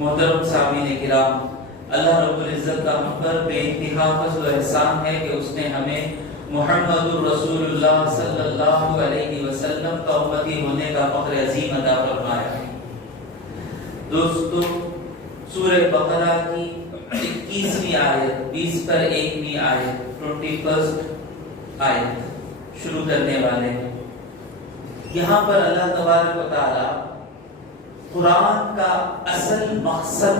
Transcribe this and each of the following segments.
محترم سامعین کرام، اللہ رب العزت کا ہم پر بے انتہا فضل و احسان ہے کہ اس نے ہمیں محمد الرسول اللہ صلی اللہ علیہ وسلم کا امتی ہونے کا فخر عظیم عطا فرمایا ہے۔ دوستو، سورہ بقرہ کی 21ویں آیت 20 پر 1ویں آیت 21 آیت شروع کرنے والے ہیں۔ یہاں پر اللہ تبارک و تعالی قرآن کا اصل مقصد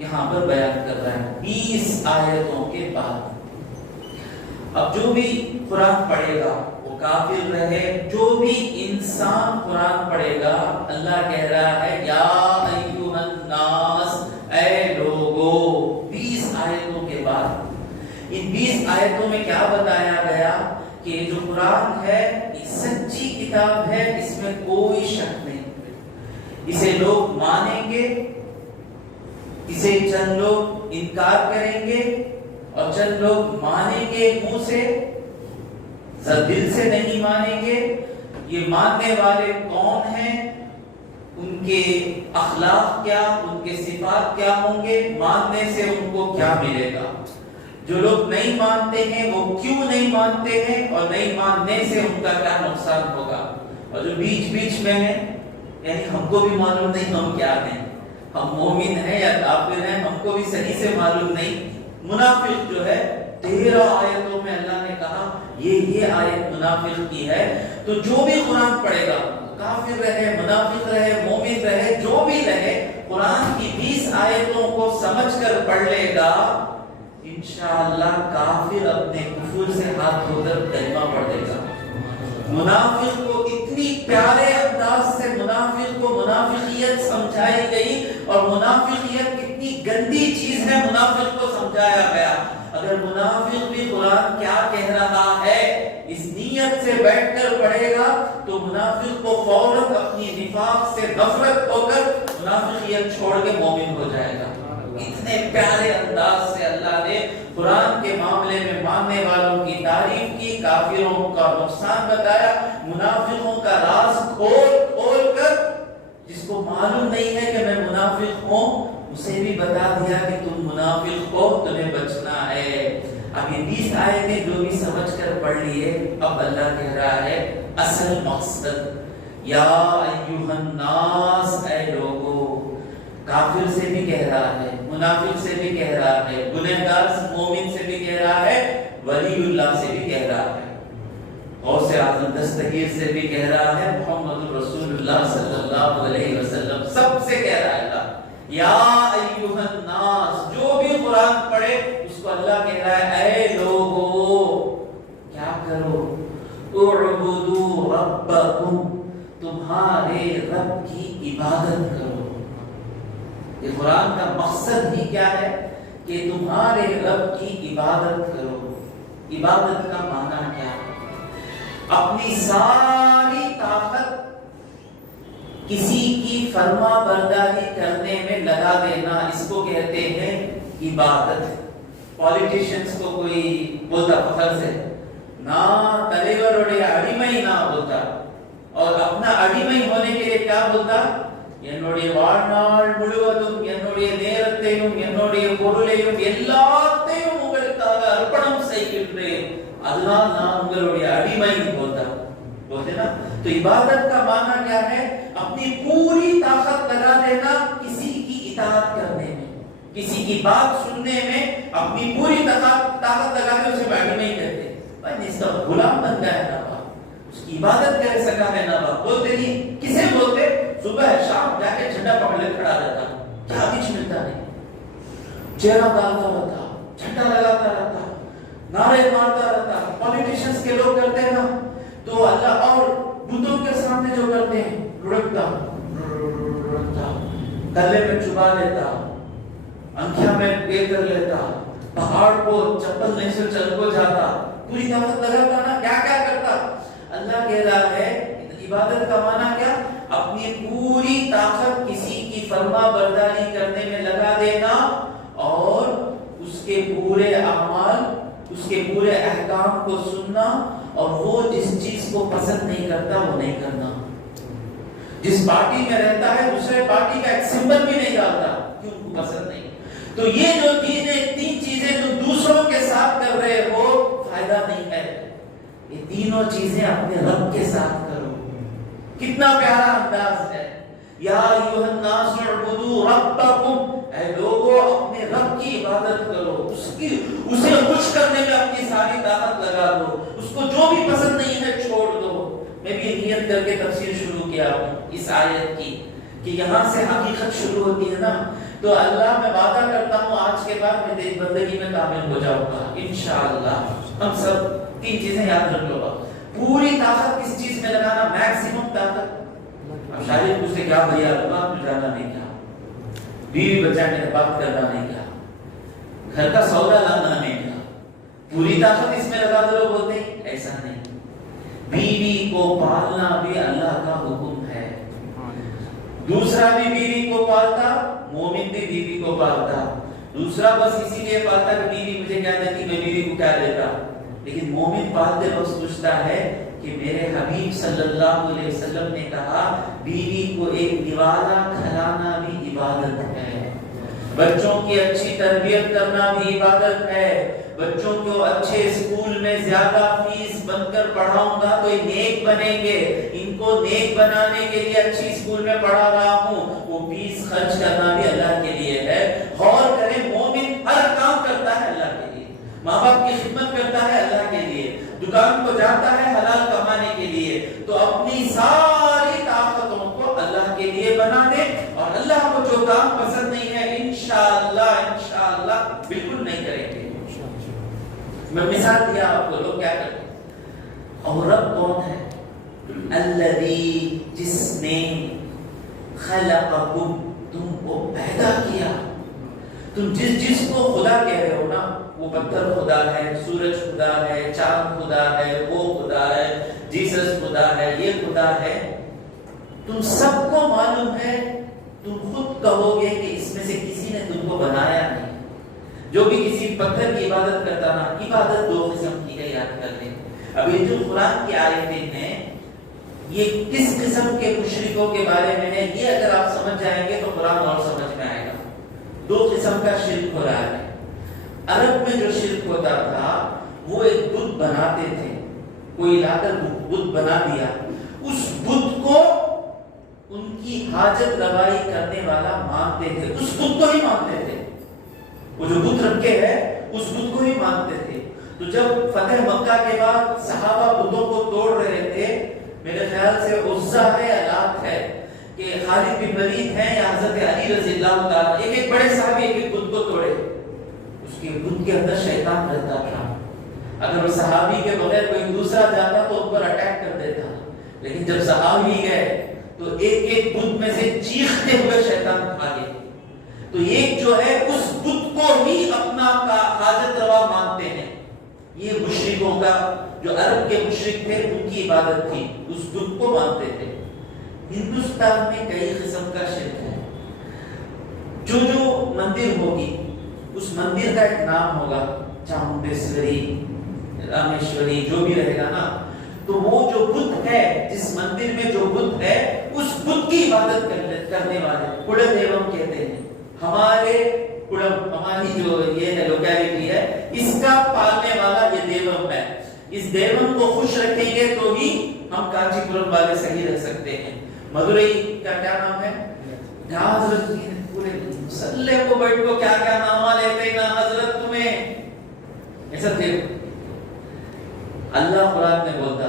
یہاں پر بیان کر رہا ہے 20 آیتوں کے بعد۔ اب جو بھی قرآن پڑھے گا وہ کافر رہے، جو بھی انسان قرآن پڑھے گا، اللہ کہہ رہا ہے یا ایھا الناس، اے لوگو۔ 20 آیتوں کے بعد ان 20 آیتوں میں کیا بتایا گیا کہ جو قرآن ہے یہ سچی کتاب ہے، اس میں کوئی شک نہیں، اسے لوگ مانیں گے، اسے چند لوگ انکار کریں گے اور چند لوگ مانیں گے منہ سے، دل سے نہیں مانیں گے۔ یہ ماننے والے کون ہیں، ان کے اخلاق کیا، ان کے صفات کیا ہوں گے، ماننے سے ان کو کیا ملے گا۔ جو لوگ نہیں مانتے ہیں وہ کیوں نہیں مانتے ہیں، اور نہیں ماننے سے ان کا کیا نقصان ہوگا۔ اور جو بیچ بیچ میں ہیں، یعنی ہم کو بھی معلوم نہیں ہم کیا ہیں، ہم مومن ہیں یا کافر ہیں، ہم کو بھی صحیح سے معلوم نہیں۔ منافق جو ہے 13 آیتوں میں اللہ نے کہا یہ آیت منافق کی ہے۔ تو جو بھی قرآن پڑھے گا، کافر رہے، منافق رہے، مومن رہے، جو بھی رہے، قرآن کی 20 آیتوں کو سمجھ کر پڑھ لے گا، انشاءاللہ کافر اپنے کفر سے ہاتھ دھو کر کلمہ پڑھ دے گا۔ منافق کو اتنی پیارے انداز سے منافق کو منافقیت سمجھائی گئی، اور منافقیت کتنی گندی چیز ہے منافق کو سمجھایا گیا۔ اگر منافق بھی قرآن کیا کہہ رہا ہے اس نیت سے بیٹھ کر پڑھے گا تو منافق کو فوراً اپنی نفاق سے نفرت ہو کر منافقیت چھوڑ کے مومن ہو جائے گا۔ اتنے پیارے انداز سے اللہ نے قرآن کے معاملے میں ماننے والوں کی تعریف کی، کافروں کا نقصان بتایا، منافقوں کا راز کھول کر، جس کو معلوم نہیں ہے کہ میں منافق ہوں اسے بھی بتا دیا کہ تم منافق ہو، تمہیں بچنا ہے۔ اب یہ 20 آیتیں جو بھی سمجھ کر پڑھ لیے، اب اللہ کہہ رہا ہے اصل مقصد یا ایھا الناس، اے لوگو۔ کافر سے بھی کہہ رہا ہے، منافق سے بھی کہہ رہا ہے، گنہگار مومن سے بھی کہہ رہا ہے، ولی اللہ سے بھی کہہ رہا ہے، غوث اعظم دستگیر سے بھی کہہ رہا ہے، محمد رسول اللہ صلی اللہ علیہ وسلم سب سے کہہ رہا ہے یا ایھا الناس۔ جو بھی قرآن پڑھے اس کو اللہ کہہ رہا ہے اے لوگو کیا کرو، اعبدوا ربکم، تمہارے رب کی عبادت کرو۔ یہ قرآن کا مقصد ہی کیا ہے کہ تمہارے رب کی عبادت کرو۔ عبادت کا معنی کیا ہے؟ اپنی ساری طاقت کسی کی فرما برداری کرنے میں لگا دینا، اس کو کہتے ہیں عبادت۔ پولیٹیشنز کو کوئی بولتا فخر سے نہ تلیور وڑے اڑیمئی نہ بولتا، اور اپنا اڑیمئی ہونے کے لیے کیا بولتا؟ என்னுடைய வாழ்நாள் முழுவதும் என்னுடைய நேரத்தையும் என்னுடைய பொருளையும் எல்லாத்தையும் உங்களுக்காக அர்ப்பணம் செய்கின்றேன், அதனால் நான் உங்களுடைய அடிமை போता बोलते ना। तो इबादत का माना क्या है? अपनी पूरी ताकत लगा देना किसी की इताअत करने में, किसी की बात सुनने में अपनी पूरी ताकत लगा के उसे अडिமை कहते। भाई इसका गुलाम बन गया है ना, उसकी इबादत कर सका है ना, बोलते नहीं। किसे बोलते? सुबह शाम जाके झंडा पकड़ ले खड़ा रहता, क्या बीच मिलता नहीं, चेहरा डालता रहता, झंडा लगाता रहता, नारे मारता रहता। पॉलिटिशियंस के लोग करते हैं ना, तो अल्लाह और बुतों के सामने जो करते हैं, लुढ़कता गले में चुबा लेता, अंखिया में ये कर लेता, पहाड़ को चप्पल नहीं से चल को जाता, पूरी ताकत लगाता ना, क्या क्या करता। अल्लाह कह रहा है इबादत का माना क्या? अपनी पूरी ताकत किसी की फरमा बरदारी करने में लगा देना, और उसके पूरे अमाल, उसके पूरे अहकाम को सुनना, और वो जिस चीज को पसंद नहीं करता वो नहीं करना। जिस पार्टी में रहता है दूसरे पार्टी का एक सिंबल भी नहीं डालता, क्यों उनको पसंद नहीं। तो ये जो तीन चीजें जो दूसरों के साथ कर रहे हो फायदा नहीं है, ये तीनों चीजें अपने रब के साथ करो। कितना प्यारा अंदाज है, या अय्युहन नास उअबुदू रब्बकुम, ऐ लोगों अपने रब की इबादत करो, उसे खुश करने में अपनी सारी ताकत लगा दो, उसको जो भी पसंद नहीं है छोड़ दो। मैं भी नियत करके तफसीर शुरू किया इस आयत की कि यहाँ से हकीकत शुरू होती है ना। तो अल्लाह मैं वादा करता हूँ आज के बाद मैं तेरी बंदगी में कामिल हो जाऊंगा इंशाअल्लाह। हम सब तीन चीजें याद रख लो, पूरी ताकत किस चीज में लगाना, मैक्सिमम ताकत। अब शायद पूछते क्या भैया दुकान में जाना नहीं क्या, बीवी बच्चा के बात करना नहीं क्या, घर का सौदा लाना नहीं क्या, पूरी ताकत इसमें लगा दो। लोग बोलते हैं ऐसा नहीं, बीवी को पालना भी अल्लाह का हुक्म है। दूसरा भी बीवी को पालता, मोमिन भी बीवी को पालता। दूसरा बस इसीलिए पालता कि बीवी मुझे क्या देती, मैं बीवी को क्या देता। लेकिन मोमिन पालते वक्त सोचता है कि मेरे हबीब सल्लल्लाहु अलैहि वसल्लम ने कहा बीवी को एक निवाला खिलाना भी इबादत है, बच्चों की अच्छी तरबियत करना भी इबादत है। बच्चों को अच्छे स्कूल में ज्यादा फीस बनकर पढ़ाऊंगा तो ये नेक बनेंगे, इनको नेक बनाने के लिए अच्छी स्कूल में पढ़ा रहा हूँ, वो फीस खर्च करना भी अल्लाह के लिए है। गौर करें, मोमिन हर काम करता है अल्लाह के लिए, माँ बाप की खिदमत करता है अल्लाह के लिए, दुकान को जाता है हलाल कमाने के लिए। तो अपनी सारी ताकतों को अल्लाह के लिए बना दे, और अल्लाह को जो काम पसंद नहीं है इंशाअल्लाह इंशाअल्लाह बिल्कुल नहीं करेंगे। मैं मिसाल दिया आपको, लोग क्या करते हैं। और रब कौन है? अल्लज़ी, जिसने खलक़कुम, तुमको पैदा किया। तुम जिसको खुदा कह रहे हो ना, वो पत्थर खुदा है, सूरज खुदा है, चांद खुदा है, वो खुदा है, जीसस खुदा है, ये खुदा है। तुम सबको मालूम है, तुम खुद कहोगे कि इसमें से किसी ने तुमको बनाया नहीं। जो भी किसी पत्थर की इबादत करता ना, इबादत दो किस्म की है, याद कर लें। अब ये जो कुरान की आयतें हैं, ये किस किस्म के मुशरिकों के बारे में है, ये अगर आप समझ जाएंगे तो कुरान और समझ में आएगा। दो किस्म का शिर्क हो रहा है। अरब में जो शिर्क होता था, वो एक बुत बनाते थे, कोई लाकर बुत बना दिया, उस बुत को उनकी हाजत रवाई करने वाला मानते थे, उस बुत को ही मानते थे। वो जो बुत रखे हैं उस बुत को ही मानते थे। तो जब फतेह मक्का के बाद सहाबा बुतों को तोड़ रहे थे, मेरे ख्याल से उज़्ज़ा है या लात है कि खालिद बिन वलीद है या हजरत अली रज़ियल्लाहु ताला, एक बड़े साहब एक बुत को तोड़े। उसके बुत के अंदर शैतान रहता था, अगर वो सहाबी के बगैर कोई दूसरा जाता तो उन पर अटैक कर देता। लेकिन जब सहाबी गए तो एक एक बुत में से चीखते हुए शैतान भागे। तो एक जो है उस बुत को ही अपना का हाजत रवा मानते हैं। ये मुशरिकों का, जो अरब के मुशरिक थे, उनकी इबादत थी, उस बुत को मानते थे। हिंदुस्तान में कई किस्म का शिर्क है। जो मंदिर होगी उस मंदिर का एक नाम होगा, चामुंडेश्वरी, रामेश्वरी, जो भी रहेगा ना, तो वो जो बुत है, जिस मंदिर में जो बुत है, उस बुत की इबादत करने वाले कुल देवम कहते हैं। हमारी जो ये है लोकेलिटी है, इसका पालने वाला ये देवम है। इस देवम को खुश रखेंगे तो ही हम कांचीपुरम वाले सही रह सकते हैं। मदुरई का क्या नाम है? हजरत पूरे मुसल्ले को बैठ को क्या क्या नाम लेते ना हजरत तुम्हें ऐसा थे। अल्लाह कुरान में बोलता,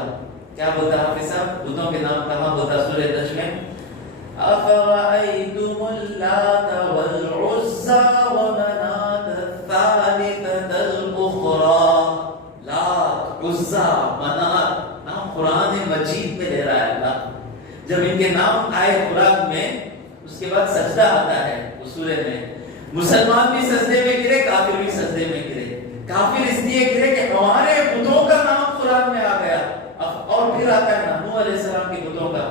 क्या बोलता हाफिज साहब? बुतों के नाम कहाँ बोलता? सूरह दश में, अफ़रअयतुमुल लात वल उज़्ज़ा व मनात अथ-थालिथतल उख़रा। लात, उज़्ज़ा, मनात नाम कुरान मजीद में ले रहा है अल्लाह। जब इनके नाम आए कुरान में, उसके बाद सजदा आता है उस सूरह में। मुसलमान भी सजदे में गिरे, काफिर भी सजदे में गिरे। काफिर इसलिए गिरे कि हमारे बुतों का नाम कुरान में आ गया। और फिर आता है नूह अलैहिस्सलाम के बुतों का,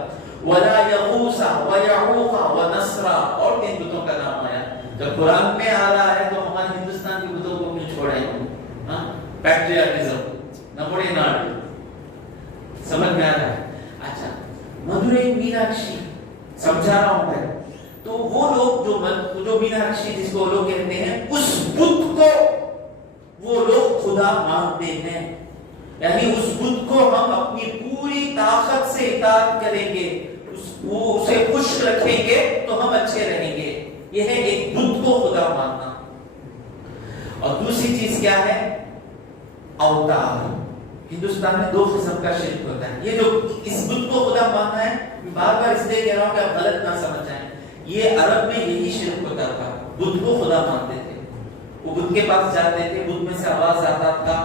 वला यगूसा व यऊका व नसरा, और किन बुतों का नाम आया। जब कुरान में आ रहा है तो हमारे हिंदुस्तान के बुतों को क्यों छोड़े? पैट्रियटिज्म, नपोलियन, समझ में आ रहा है? अच्छा, मदुरई मीनाक्षी समझा रहा हूं मैं। तो वो लोग जो मीनाक्षी जिसको वो लोग कहते हैं, उस बुत को वो लोग खुदा मानते हैं। यानी उस बुत को हम अपनी पूरी ताकत से इताअत करेंगे, उसे खुश रखेंगे तो हम अच्छे रहेंगे। यह है एक बुत को खुदा मानना। और दूसरी चीज क्या है? अवतार। हिंदुस्तान में 2 किस्म का शिर्क होता है। ये जो इस बुत को खुदा मानना है, बार बार इसलिए कह रहा हूं कि आप गलत ना समझ जाएं, ये अरब में यही शिर्क होता था। बुत को खुदा मानते थे, वो बुत के पास जाते थे, बुत में से आवाज आता था,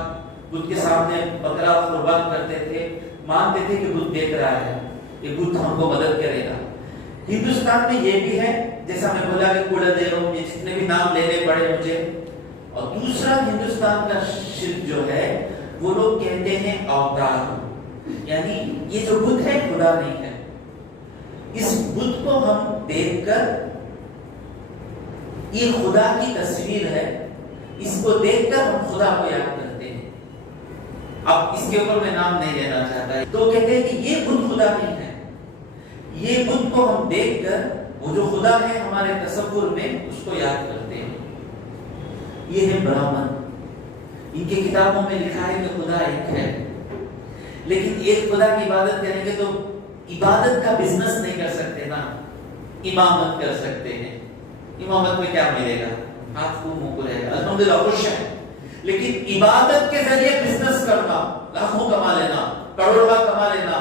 बुत के सामने बकरा कुर्बान करते थे, मानते थे कि बुत देख रहा है, ये बुत हमको मदद करेगा। हिंदुस्तान में ये भी है, जैसा मैं बोला कि कूड़ा दे रहा हूं, ये जितने भी नाम लेने पड़े मुझे। और दूसरा हिंदुस्तान का शिर्क जो है, वो लोग कहते हैं अवतार, यानी ये जो बुत है खुदा नहीं है। इस बुत को हम देखकर, ये खुदा की तस्वीर है, इसको देखकर हम खुदा को याद करते हैं। अब इसके ऊपर मैं नाम नहीं लेना चाहता, तो कहते हैं कि ये बुत खुदा नहीं है। ये बुत को हम देखकर वो जो खुदा है हमारे तसव्वुर में, उसको याद करते हैं। ये है ब्राह्मण, इनके किताबों में लिखा है कि खुदा एक है, लेकिन एक खुदा की इबादत करेंगे तो इबादत का बिजनेस नहीं कर सकते ना, इमामत कर सकते हैं। इमामत में क्या मिलेगा? हाथ को मुंह को रहेगा, अल्हम्दुलिल्लाह खुश है। लेकिन इबादत के जरिए बिजनेस करना, लाखों कमा लेना, करोड़ों कमा लेना,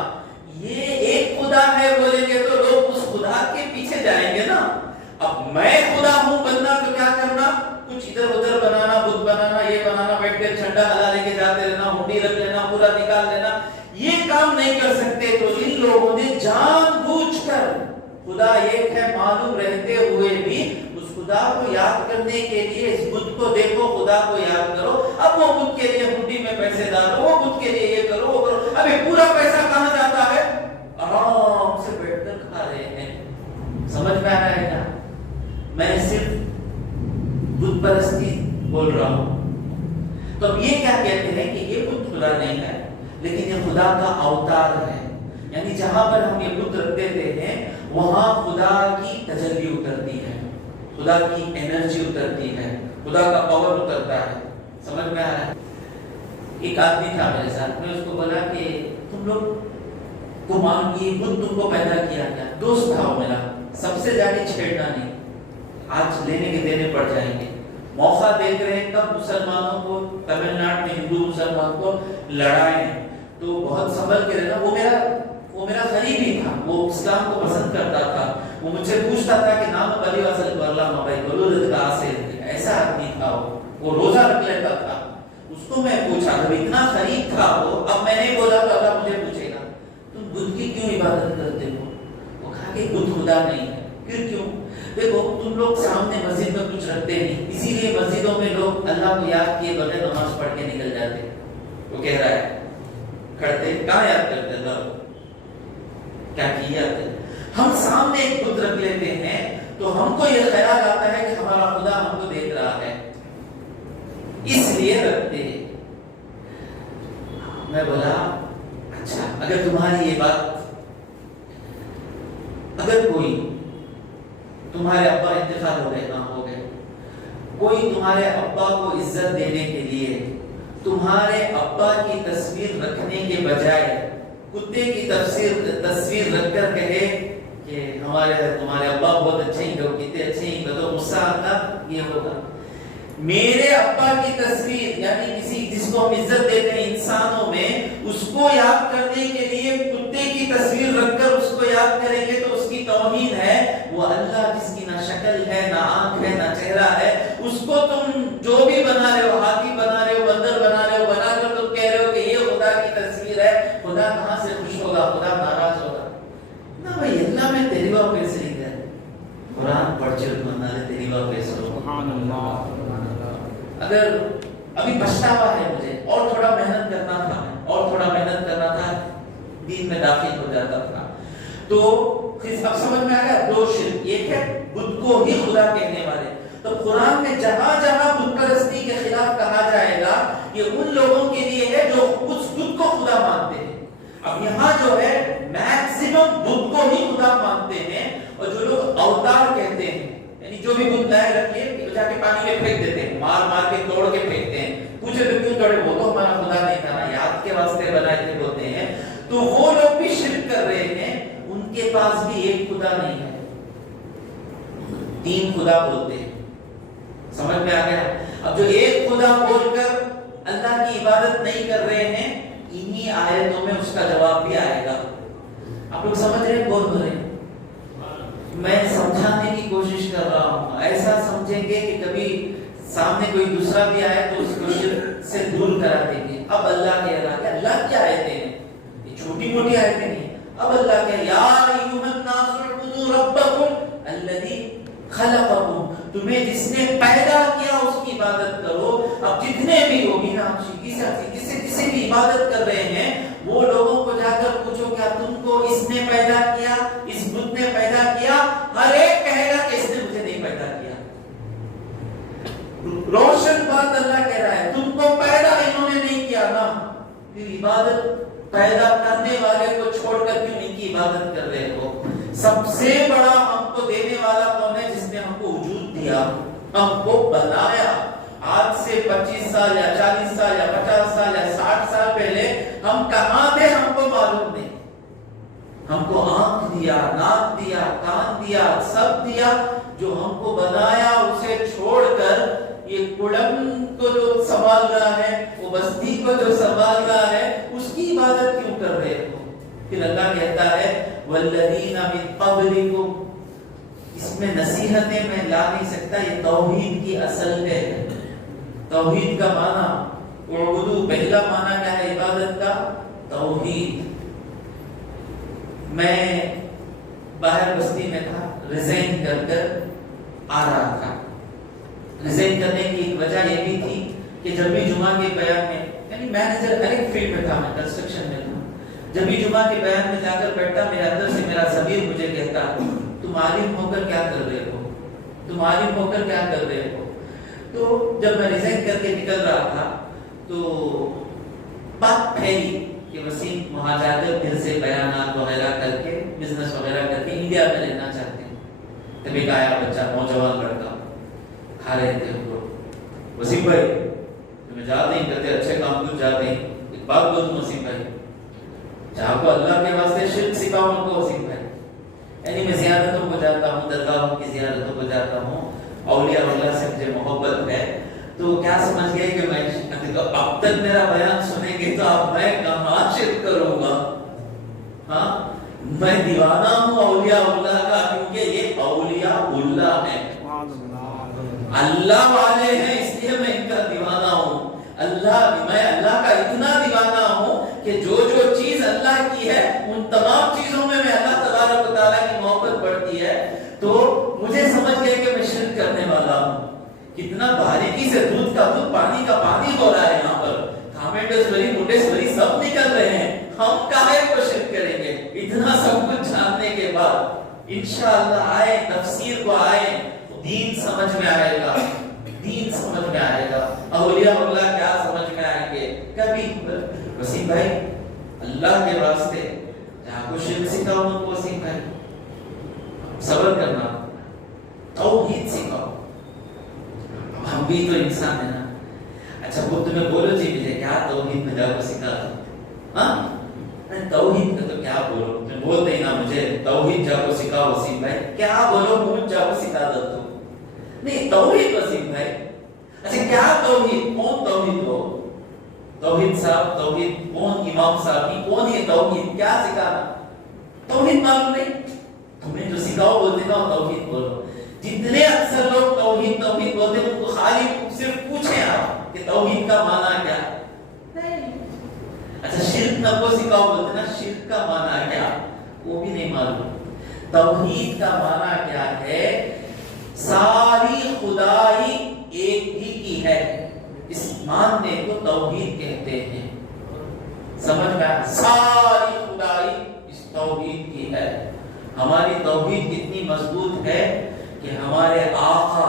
ये एक खुदा है बोलेंगे तो लोग उस खुदा के पीछे जाएंगे ना। अब मैं खुदा हूं बनना तो क्या करना? कुछ इधर उधर बनाना, बुत बनाना, ये बनाना, बैठ कर झंडा हला लेके जाते रहना, हुंडी रख लेना, पूरा निकाल लेना, ये काम नहीं कर सकते। तो इन लोगों ने जानबूझकर, खुदा एक है मालूम रहते हुए भी, उस खुदा को याद करने के लिए इस बुत को देखो, खुदा को याद करो। अब वो बुत के लिए हुंडी में पैसे डालो, वो बुत के लिए ये करो, वो करो। अबे पूरा पैसा कहां जाता है? आराम से बैठकर खा रहे हैं। समझ में आ रहा है क्या? मैं सिर्फ बुत परस्ती बोल रहा हूं। तो अब ये क्या कहते हैं कि ये बुत खुदा नहीं है, लेकिन ये खुदा का अवतार है। यानी जहां पर हम ये बुत रख देते हैं, वहां खुदा की तजल्ली उतरती है, खुदा की एनर्जी उतरती है, खुदा का पावर उतरता है। समझ में आ रहा है? एक आदमी था मेरे साथ में, उसको बोला कि तुम लोग को मान ये बुत तुमको पैदा किया क्या? दोस्त था वो मेरा, सबसे जाके छेड़ना नहीं, आज लेने के देने पड़ जाएंगे। मौका देख रहे हैं कब मुसलमानों को, तमिलनाडु में हिंदू मुसलमान को लड़ाएं, तो बहुत संभल के रहना। वो मेरा करीबी था, वो इस्लाम को पसंद करता था। वो मुझसे पूछता था कि नाम अली वसल वल्ला मबाई गोलुद का से, ऐसा आदमी था वो रोजा रख लेता था। उसको मैं पूछा, जब इतना करीब था वो, अब मैंने बोला तो अल्लाह मुझे पूछेगा तुम बुत की क्यों इबादत करते हो? वो कहा कि बुत खुदा नहीं है। फिर क्यों? देखो तुम लोग सामने मस्जिद में कुछ रखते नहीं, इसीलिए मस्जिदों में लोग अल्लाह को याद किए बगैर नमाज पढ़ के निकल जाते। वो कह रहा है करते कहां याद करते अल्लाह क्या किया? हम सामने एक बुत रख लेते हैं तो हमको ये ख्याल आता है कि हमारा खुदा हमको देख रहा है, इसलिए रखते हैं। मैं बोला अच्छा, अगर तुम्हारी ये बात, अगर कोई तुम्हारे अब्बा इंतकाल हो गए, ना हो गए, कोई तुम्हारे अब्बा को इज्जत देने के लिए तुम्हारे अब्बा की तस्वीर रखने के बजाय कुत्ते की तस्वीर रखकर कहे कि तुम्हारे अब्बा बहुत अच्छे ही, कितने अच्छे ही, तो गुस्सा आता, ये होगा। मेरे अब्बा की तस्वीर, यानी किसी जिसको हम इज्जत देते हैं इंसानों में, उसको याद करने के लिए कुत्ते की तस्वीर रखकर उसको याद करेंगे तो उसकी तौहीन है। वो अल्लाह जिसकी ना शक्ल है, ना आंख है, ना चेहरा है, उसको तुम जो भी बना रहे हो, हाथी बना रहे हो, बंदर बना रहे हो, बनाकर तुम कह रहे हो कि ये खुदा की तस्वीर है। खुदा कहां से खुश होगा? खुदा नाराज होगा ना भाई। अल्लाह में तेरी बात कैसे लिखा है? कुरान पढ़ चल बना ले तेरी बात कैसे हो। अगर अभी पछतावा है मुझे, और थोड़ा मेहनत करना था, और थोड़ा मेहनत करना था, दीन में दाखिल हो जाता था। तो अब समझ में आ गया दो शिर्क। एक है बुत को ही खुदा कहने वाले। तो कुरान में जहां जहां बुत परस्ती के खिलाफ कहा जाएगा, ये उन लोगों के लिए है जो उस बुत को खुदा मानते हैं। अब यहाँ जो है मैक्सिमम बुत को ही खुदा मानते हैं, और जो लोग अवतार कहते हैं, यानी जो जो भी बुत लाए रखिए, बचा के पानी में फेंक देते हैं, मार मार के तोड़ के फेंकते हैं। पूछे तो क्यों तोड़े? वो तो हमारा खुदा नहीं था ना, याद के वास्ते बनाए थे बोलते हैं। तो वो लोग भी शिर्क कर रहे हैं, उनके पास भी एक खुदा नहीं है, तीन खुदा बोलते हैं। समझ में आ गया? अब जो एक खुदा बोलकर अल्लाह की इबादत नहीं कर रहे हैं, इन्हीं आयतों में उसका जवाब भी आएगा। आप लोग समझ रहे हैं? बोल रहे हैं? मैं समझाने की कोशिश कर रहा हूं, ऐसा समझेंगे कि कभी सामने कोई दूसरा भी आए तो उसको शिर्क से दूर करा देंगे। अब अल्लाह कह रहा है, अल्लाह की आयतें हैं, ये छोटी मोटी आयतें नहीं। अब अल्लाह कह, या अय्युहन नास उअ्बुदू रब्बकुम अल्लज़ी खलक़कुम, तुम्हें जिसने पैदा किया उसकी इबादत करो। अब जितने भी हो मीनाक्षी जिसे भी इबादत कर रहे हैं, वो लोगों को जाकर पूछो, क्या तुमको इसने पैदा किया, इस बुत ने पैदा किया? हर एक कहेगा कि इसने मुझे नहीं पैदा किया। रोशन बात अल्लाह कह रहा है, तुमको पैदा इन्होंने नहीं किया ना, फिर इबादत पैदा करने वाले को छोड़कर क्यों इनकी इबादत कर रहे हो? सबसे बड़ा हमको देने वाला कौन है? जिसने हमको वजूद दिया, हमको बनाया। आज से 25 साल या 40 साल या 50 साल या 60 साल पहले हम कहां थे हमको मालूम नहीं। हमको आंख दिया, नाक दिया, कान दिया, सब दिया। जो हमको बनाया उसे छोड़कर ये कुड़म को जो संभाल रहा है, वो बस्ती को जो संभाल रहा है, उसकी इबादत क्यों कर रहे हो? फिर अल्लाह कहता है, वल्लज़ीना मिन क़ब्लिकुम, इसमें नसीहतें मैं ला नहीं सकता, ये तौहीद की असल है। तौहीद का माना उअ्बुदू, पहला माना क्या है इबादत का? तौहीद। मैं बाहर बस्ती में था, रिजाइन कर आ रहा था। रिजाइन करने की एक वजह ये भी थी कि जब भी जुमा के बयान में, यानी मैनेजर हर एक फील्ड में था, मैं कंस्ट्रक्शन में था, जब भी जुमा के बयान में जाकर बैठता, मेरे अंदर से मेरा ज़मीर मुझे कहता, तुम आलिम होकर क्या कर रहे हो, तुम आलिम होकर क्या कर रहे हो। तो जब मैं रिजाइन करके निकल रहा था तो बात फैली कि वसीम वहां जाकर फिर से बयानात वगैरह करके, बिजनेस वगैरह करके इंडिया में रहना चाहते हैं। तभी एक आया बच्चा, नौजवान लड़का, खा रहे थे हमको, वसीम भाई तुम्हें जाते ही करते अच्छे काम कुछ जाते ही, एक बात बोल दूं वसीम भाई, जहाँ को अल्लाह के वास्ते शिर्क सिखाओ उनको वसीम भाई। यानी मैं ज़ियारतों को जाता हूँ, दरगाहों की ज़ियारतों को जाता हूँ, औलिया वल्लाह से मुझे मोहब्बत है। तो क्या समझ गए कि मैं अब तक मेरा बयान सुनेंगे तो अब मैं कहाँ शिर्क करूंगा? हाँ, मैं दीवाना हूँ औलिया वल्लाह का, क्योंकि ये औलिया वल्लाह है, अल्लाह वाले हैं, इसलिए मैं इनका दीवाना हूँ। मैं अल्लाह का इतना दीवाना हूँ कि जो जो चीज अल्लाह की है उन तमाम चीजों में मैं अल्लाह तबारक व तआला की मोहब्बत बढ़ती है। तो मुझे समझ गए कि मैं शिर्क करने वाला हूँ। कितना बारीकी से दूध का दूध, पानी का पानी हो रहा है यहाँ पर, खामेंडेश्वरी मुंडेश्वरी सब निकल रहे हैं, हम काहे को शिर्क करेंगे? इतना सब कुछ जानने के बाद इंशाअल्लाह आए तफसीर को आए, दीन समझ में आएगा, दीन समझ में आएगा, औलिया वल्लाह क्या समझ में आएंगे कभी। वसीम भाई अल्लाह के वास्ते जहाँ को शिर्क सिखाओ उनको, वसीम भाई सब्र करना, तौहीद सिखाओ। हम भी तो इंसान है ना। अच्छा वो तुम्हें बोलो जी मुझे क्या तौहीद में जाको सिखा दो, हाँ तौहीद का तो क्या बोलो, तुम बोलते ही ना मुझे तौहीद जाको सिखाओ वसीम भाई, क्या बोलो मुझे जाको सिखा दो तुम, नहीं तौहीद वसीम भाई। अच्छा क्या तौहीद, कौन तौहीद हो? तौहीद साहब, तौहीद कौन? इमाम साहब की कौन? ये तौहीद क्या सिखाना? तौहीद मालूम नहीं? तुम्हें जो सिखाओ बोलते ना तौहीद बोलो। जितने अक्सर लोग तौहीद तौहीद बोलते हैं उनको खाली सिर्फ पूछें आप कि तौहीद का माना क्या? नहीं। अच्छा शिर्क न को सिखाओ बोलते ना, शिर्क का माना क्या? वो भी नहीं मालूम। तौहीद का माना क्या है? सारी खुदाई एक ही की है, इस मानने को तौहीद कहते हैं। समझ में आया? सारी खुदाई इस तौहीद की है। हमारी तौहीद कितनी मजबूत है कि हमारे आका,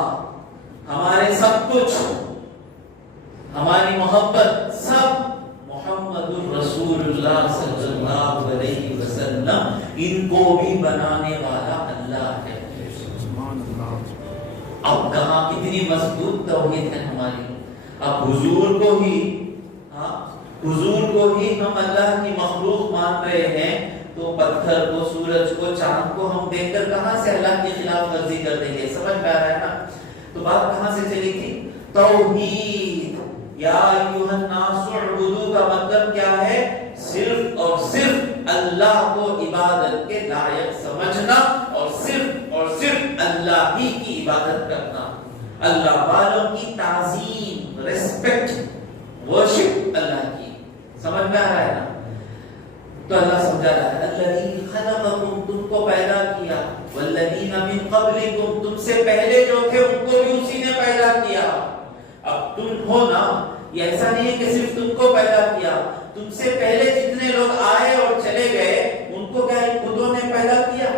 हमारे सब कुछ, हमारी मोहब्बत सब मोहम्मदुर रसूलुल्लाह सल्लल्लाहु अलैहि वसल्लम, इनको भी बनाने वाला अल्लाह है। कितनी मजबूत तौहीद है हमारी। अब हुजूर को ही हम अल्लाह की मखलूक मान रहे हैं, तो पत्थर को, सूरज को, चांद को हम देखकर कहां से अल्लाह की खिलाफ वर्जी कर देंगे? समझ में आ रहा है ना? तो बात कहां से चली थी? तौहीद। या अय्युहन नास उअबुदू का मतलब क्या है? सिर्फ और सिर्फ अल्लाह को इबादत के लायक समझना और सिर्फ अल्लाह ही की इबादत करना, अल्लाह वालों की ताज़ीम, रिस्पेक्ट, वर्शिप अल्लाह की। समझ में आ रहा है ना? तो अल्लाह समझा रहा है, अल्लज़ी खलक़कुम, तुमको पैदा किया, वल्लज़ीना मिन क़ब्लिकुम, तुमसे पहले जो थे उनको भी उसी ने पैदा किया। अब तुम हो ना, ये ऐसा नहीं है कि सिर्फ तुमको पैदा किया, तुमसे पहले जितने लोग आए और चले गए उनको क्या खुदों ने पैदा किया?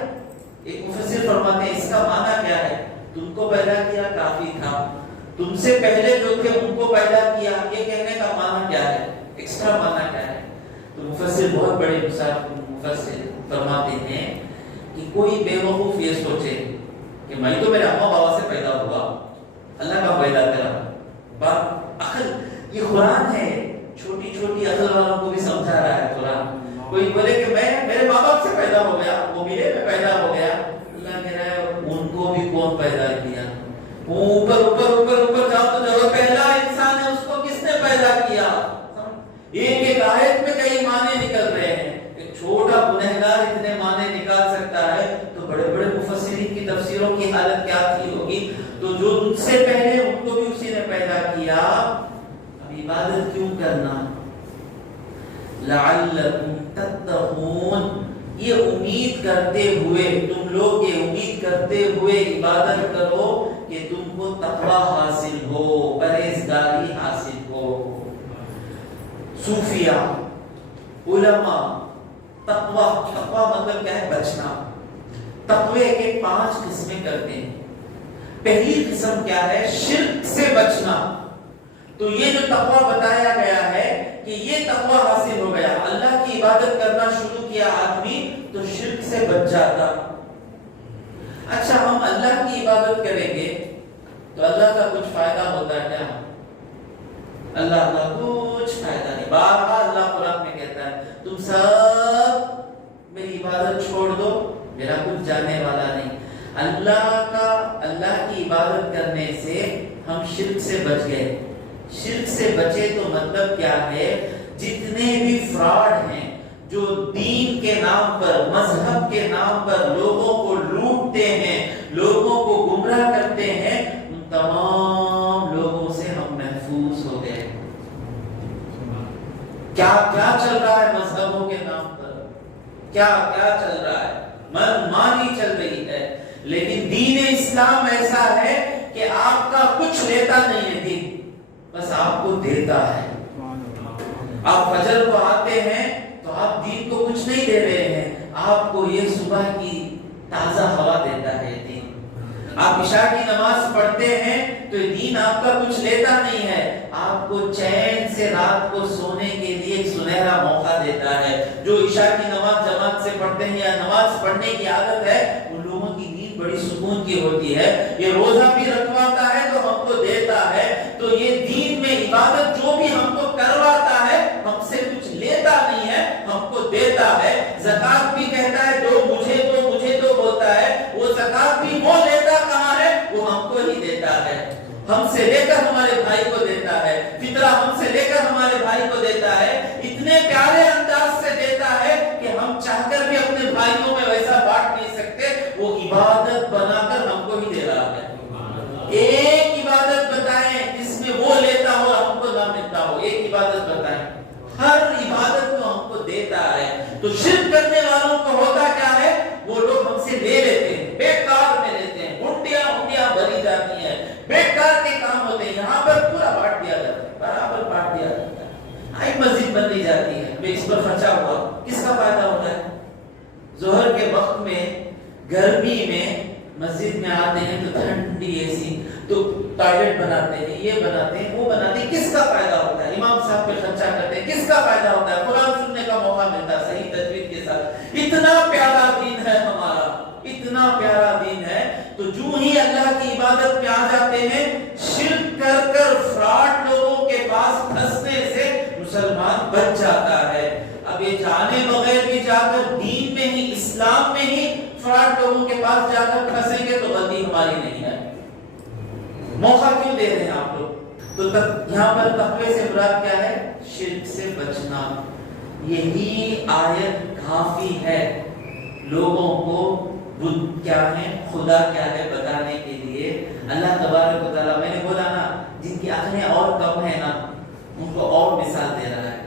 एक मुफस्सिर फरमाते हैं इसका माना क्या है? तुमको पैदा किया काफी था, तुमसे पहले जो थे उनको पैदा किया, ये कहने का माना क्या है? एक्स्ट्रा माना क्या है? तो मुफस्सिर, बहुत बड़े मुफस्सिर फरमाते हैं कि कोई बेवकूफ ये सोचे कि मैं तो मेरे अम्मा बाबा से पैदा हुआ, अल्लाह का पैदा करा, बात अकल, ये कुरान है, छोटी छोटी अकल वालों को भी समझा रहा है कुरान। कोई बोले कि मैं मेरे माँ बाप से पैदा हो गया, वो मेरे में पैदा हो गया, अल्लाह कह रहा है उनको भी कौन पैदा किया? ऊपर ऊपर ऊपर ऊपर जाओ तो जो पहला इंसान है उसको किसने पैदा किया? एक एक आयत में कई माने निकल रहे हैं। एक छोटा गुनहगार इतने माने निकाल सकता है, तो बड़े बड़े मुफस्सिरीन की तफसीरों की हालत क्या थी होगी? तो जो उनसे पहले उनको भी उसी ने पैदा किया, अब इबादत क्यों करना? लअल्लकुम तत्तकून, ये उम्मीद करते हुए, तुम लोग ये उम्मीद करते हुए इबादत करो कि तुमको तकवा हासिल हो, परहेजगारी हासिल हो। सूफिया, उलमा, तकवा मतलब क्या है? बचना। तकवे के 5 किस्में करते हैं। पहली किस्म क्या है? शिर्क से बचना। तो ये जो तकवा बताया गया है कि ये तकवा हासिल हो गया, अल्लाह की इबादत करना शुरू किया आदमी तो शिर्क से बच जाता। अच्छा, हम अल्लाह की इबादत करेंगे तो अल्लाह का कुछ फायदा होता है क्या? अल्लाह का कुछ फायदा नहीं। बार बार अल्लाह कुरान में कहता है तुम सब मेरी इबादत छोड़ दो, मेरा कुछ जाने वाला नहीं। अल्लाह की इबादत करने से हम शिर्क से बच गए। शिर्क से बचे तो मतलब क्या है? जितने भी फ्रॉड हैं जो दीन के नाम पर, मजहब के नाम पर लोगों को लूटते हैं, लोगों को गुमराह करते हैं, उन तमाम लोगों से हम महफूज हो गए। क्या क्या चल रहा है मजहबों के नाम पर? क्या क्या चल रहा है? मनमानी चल रही है। लेकिन दीन इस्लाम ऐसा है कि आपका कुछ लेता नहीं है दीन, बस आपको देता है। आप फजर को आते हैं तो आप दीन को कुछ नहीं दे रहे हैं, आपको ये सुबह की ताजा हवा देता है दीन। आप इशा की नमाज पढ़ते हैं तो दीन आपका कुछ लेता नहीं है, आपको चैन से रात को सोने के लिए एक सुनहरा मौका देता है। जो इशा की नमाज जमात से पढ़ते हैं या नमाज पढ़ने की आदत है, उन लोगों की नींद बड़ी सुकून की होती है। ये रोजा भी रखवाता है तो हमको देता है। तो ये दीन में इबादत जो भी हमको करवाता है, हमसे कुछ लेता नहीं है, हमको देता है। ज़कात भी कहता है जो मुझे तो बोलता है, वो ज़कात भी वो लेता कहाँ है? वो हमको ही देता है। हमसे लेकर हमारे भाई को देता है, फितरा हमसे लेकर हमारे भाई को देता है। इतने प्यारे अंदाज से देता है कि हम चाहकर भी अपने भाइयों में वैसा बांट नहीं सकते। वो इबादत बनाकर हमको ही दे रहा है। एक इबादत बताएं जिसमें वो लेता हो हमको ना मिलता हो, एक इबादत बताएं। हर इबादत को हमको देता है। तो शिर्क करने वालों को होता क्या है? वो लोग हमसे ले लेते हैं, बेकार में लेते हैं, हुंडियां भरी जाती है, बेकार के काम होते हैं। यहाँ पर पूरा बांट दिया जाता है, बराबर बांट दिया जाता है। आई मस्जिद बन ली जाती है, इस पर खर्चा हुआ, किसका फायदा होता है? जोहर के वक्त में गर्मी में मस्जिद में आते हैं तो ठंडी एसी, तो टॉयलेट बनाते हैं, ये बनाते हैं, वो बनाते हैं, किसका फायदा होता है? इमाम साहब पे खर्चा करते हैं, किसका फायदा होता है? कुरान सुनने का मौका मिलता है सही तजवीद के साथ। इतना प्यारा दीन है हमारा, इतना प्यारा दीन है। तो जो ही अल्लाह की इबादत عبادت میں آ جاتے ہیں، شرک کر کر فراڈ لوگوں کے پاس پھنسنے سے مسلمان بچ جاتا ہے۔ اب یہ جانے بغیر بھی جا کر دین میں ہی، اسلام میں ہی فراڈ لوگوں کے پاس جا کر پھنسیں گے تو غلطی ہماری نہیں ہے۔ موقع کیوں دے رہے ہیں آپ لوگ؟ تو یہاں پر تقوی سے مراد کیا ہے؟ شرک سے بچنا۔ یہی آیت کافی ہے لوگوں کو بدھ کیا ہے، خدا کیا ہے بتانے کے لیے۔ اللہ تبارک و تعالیٰ، میں نے بولا نا جن کی عقلیں اور کم ہیں نا ان کو اور مثال دے رہا ہے۔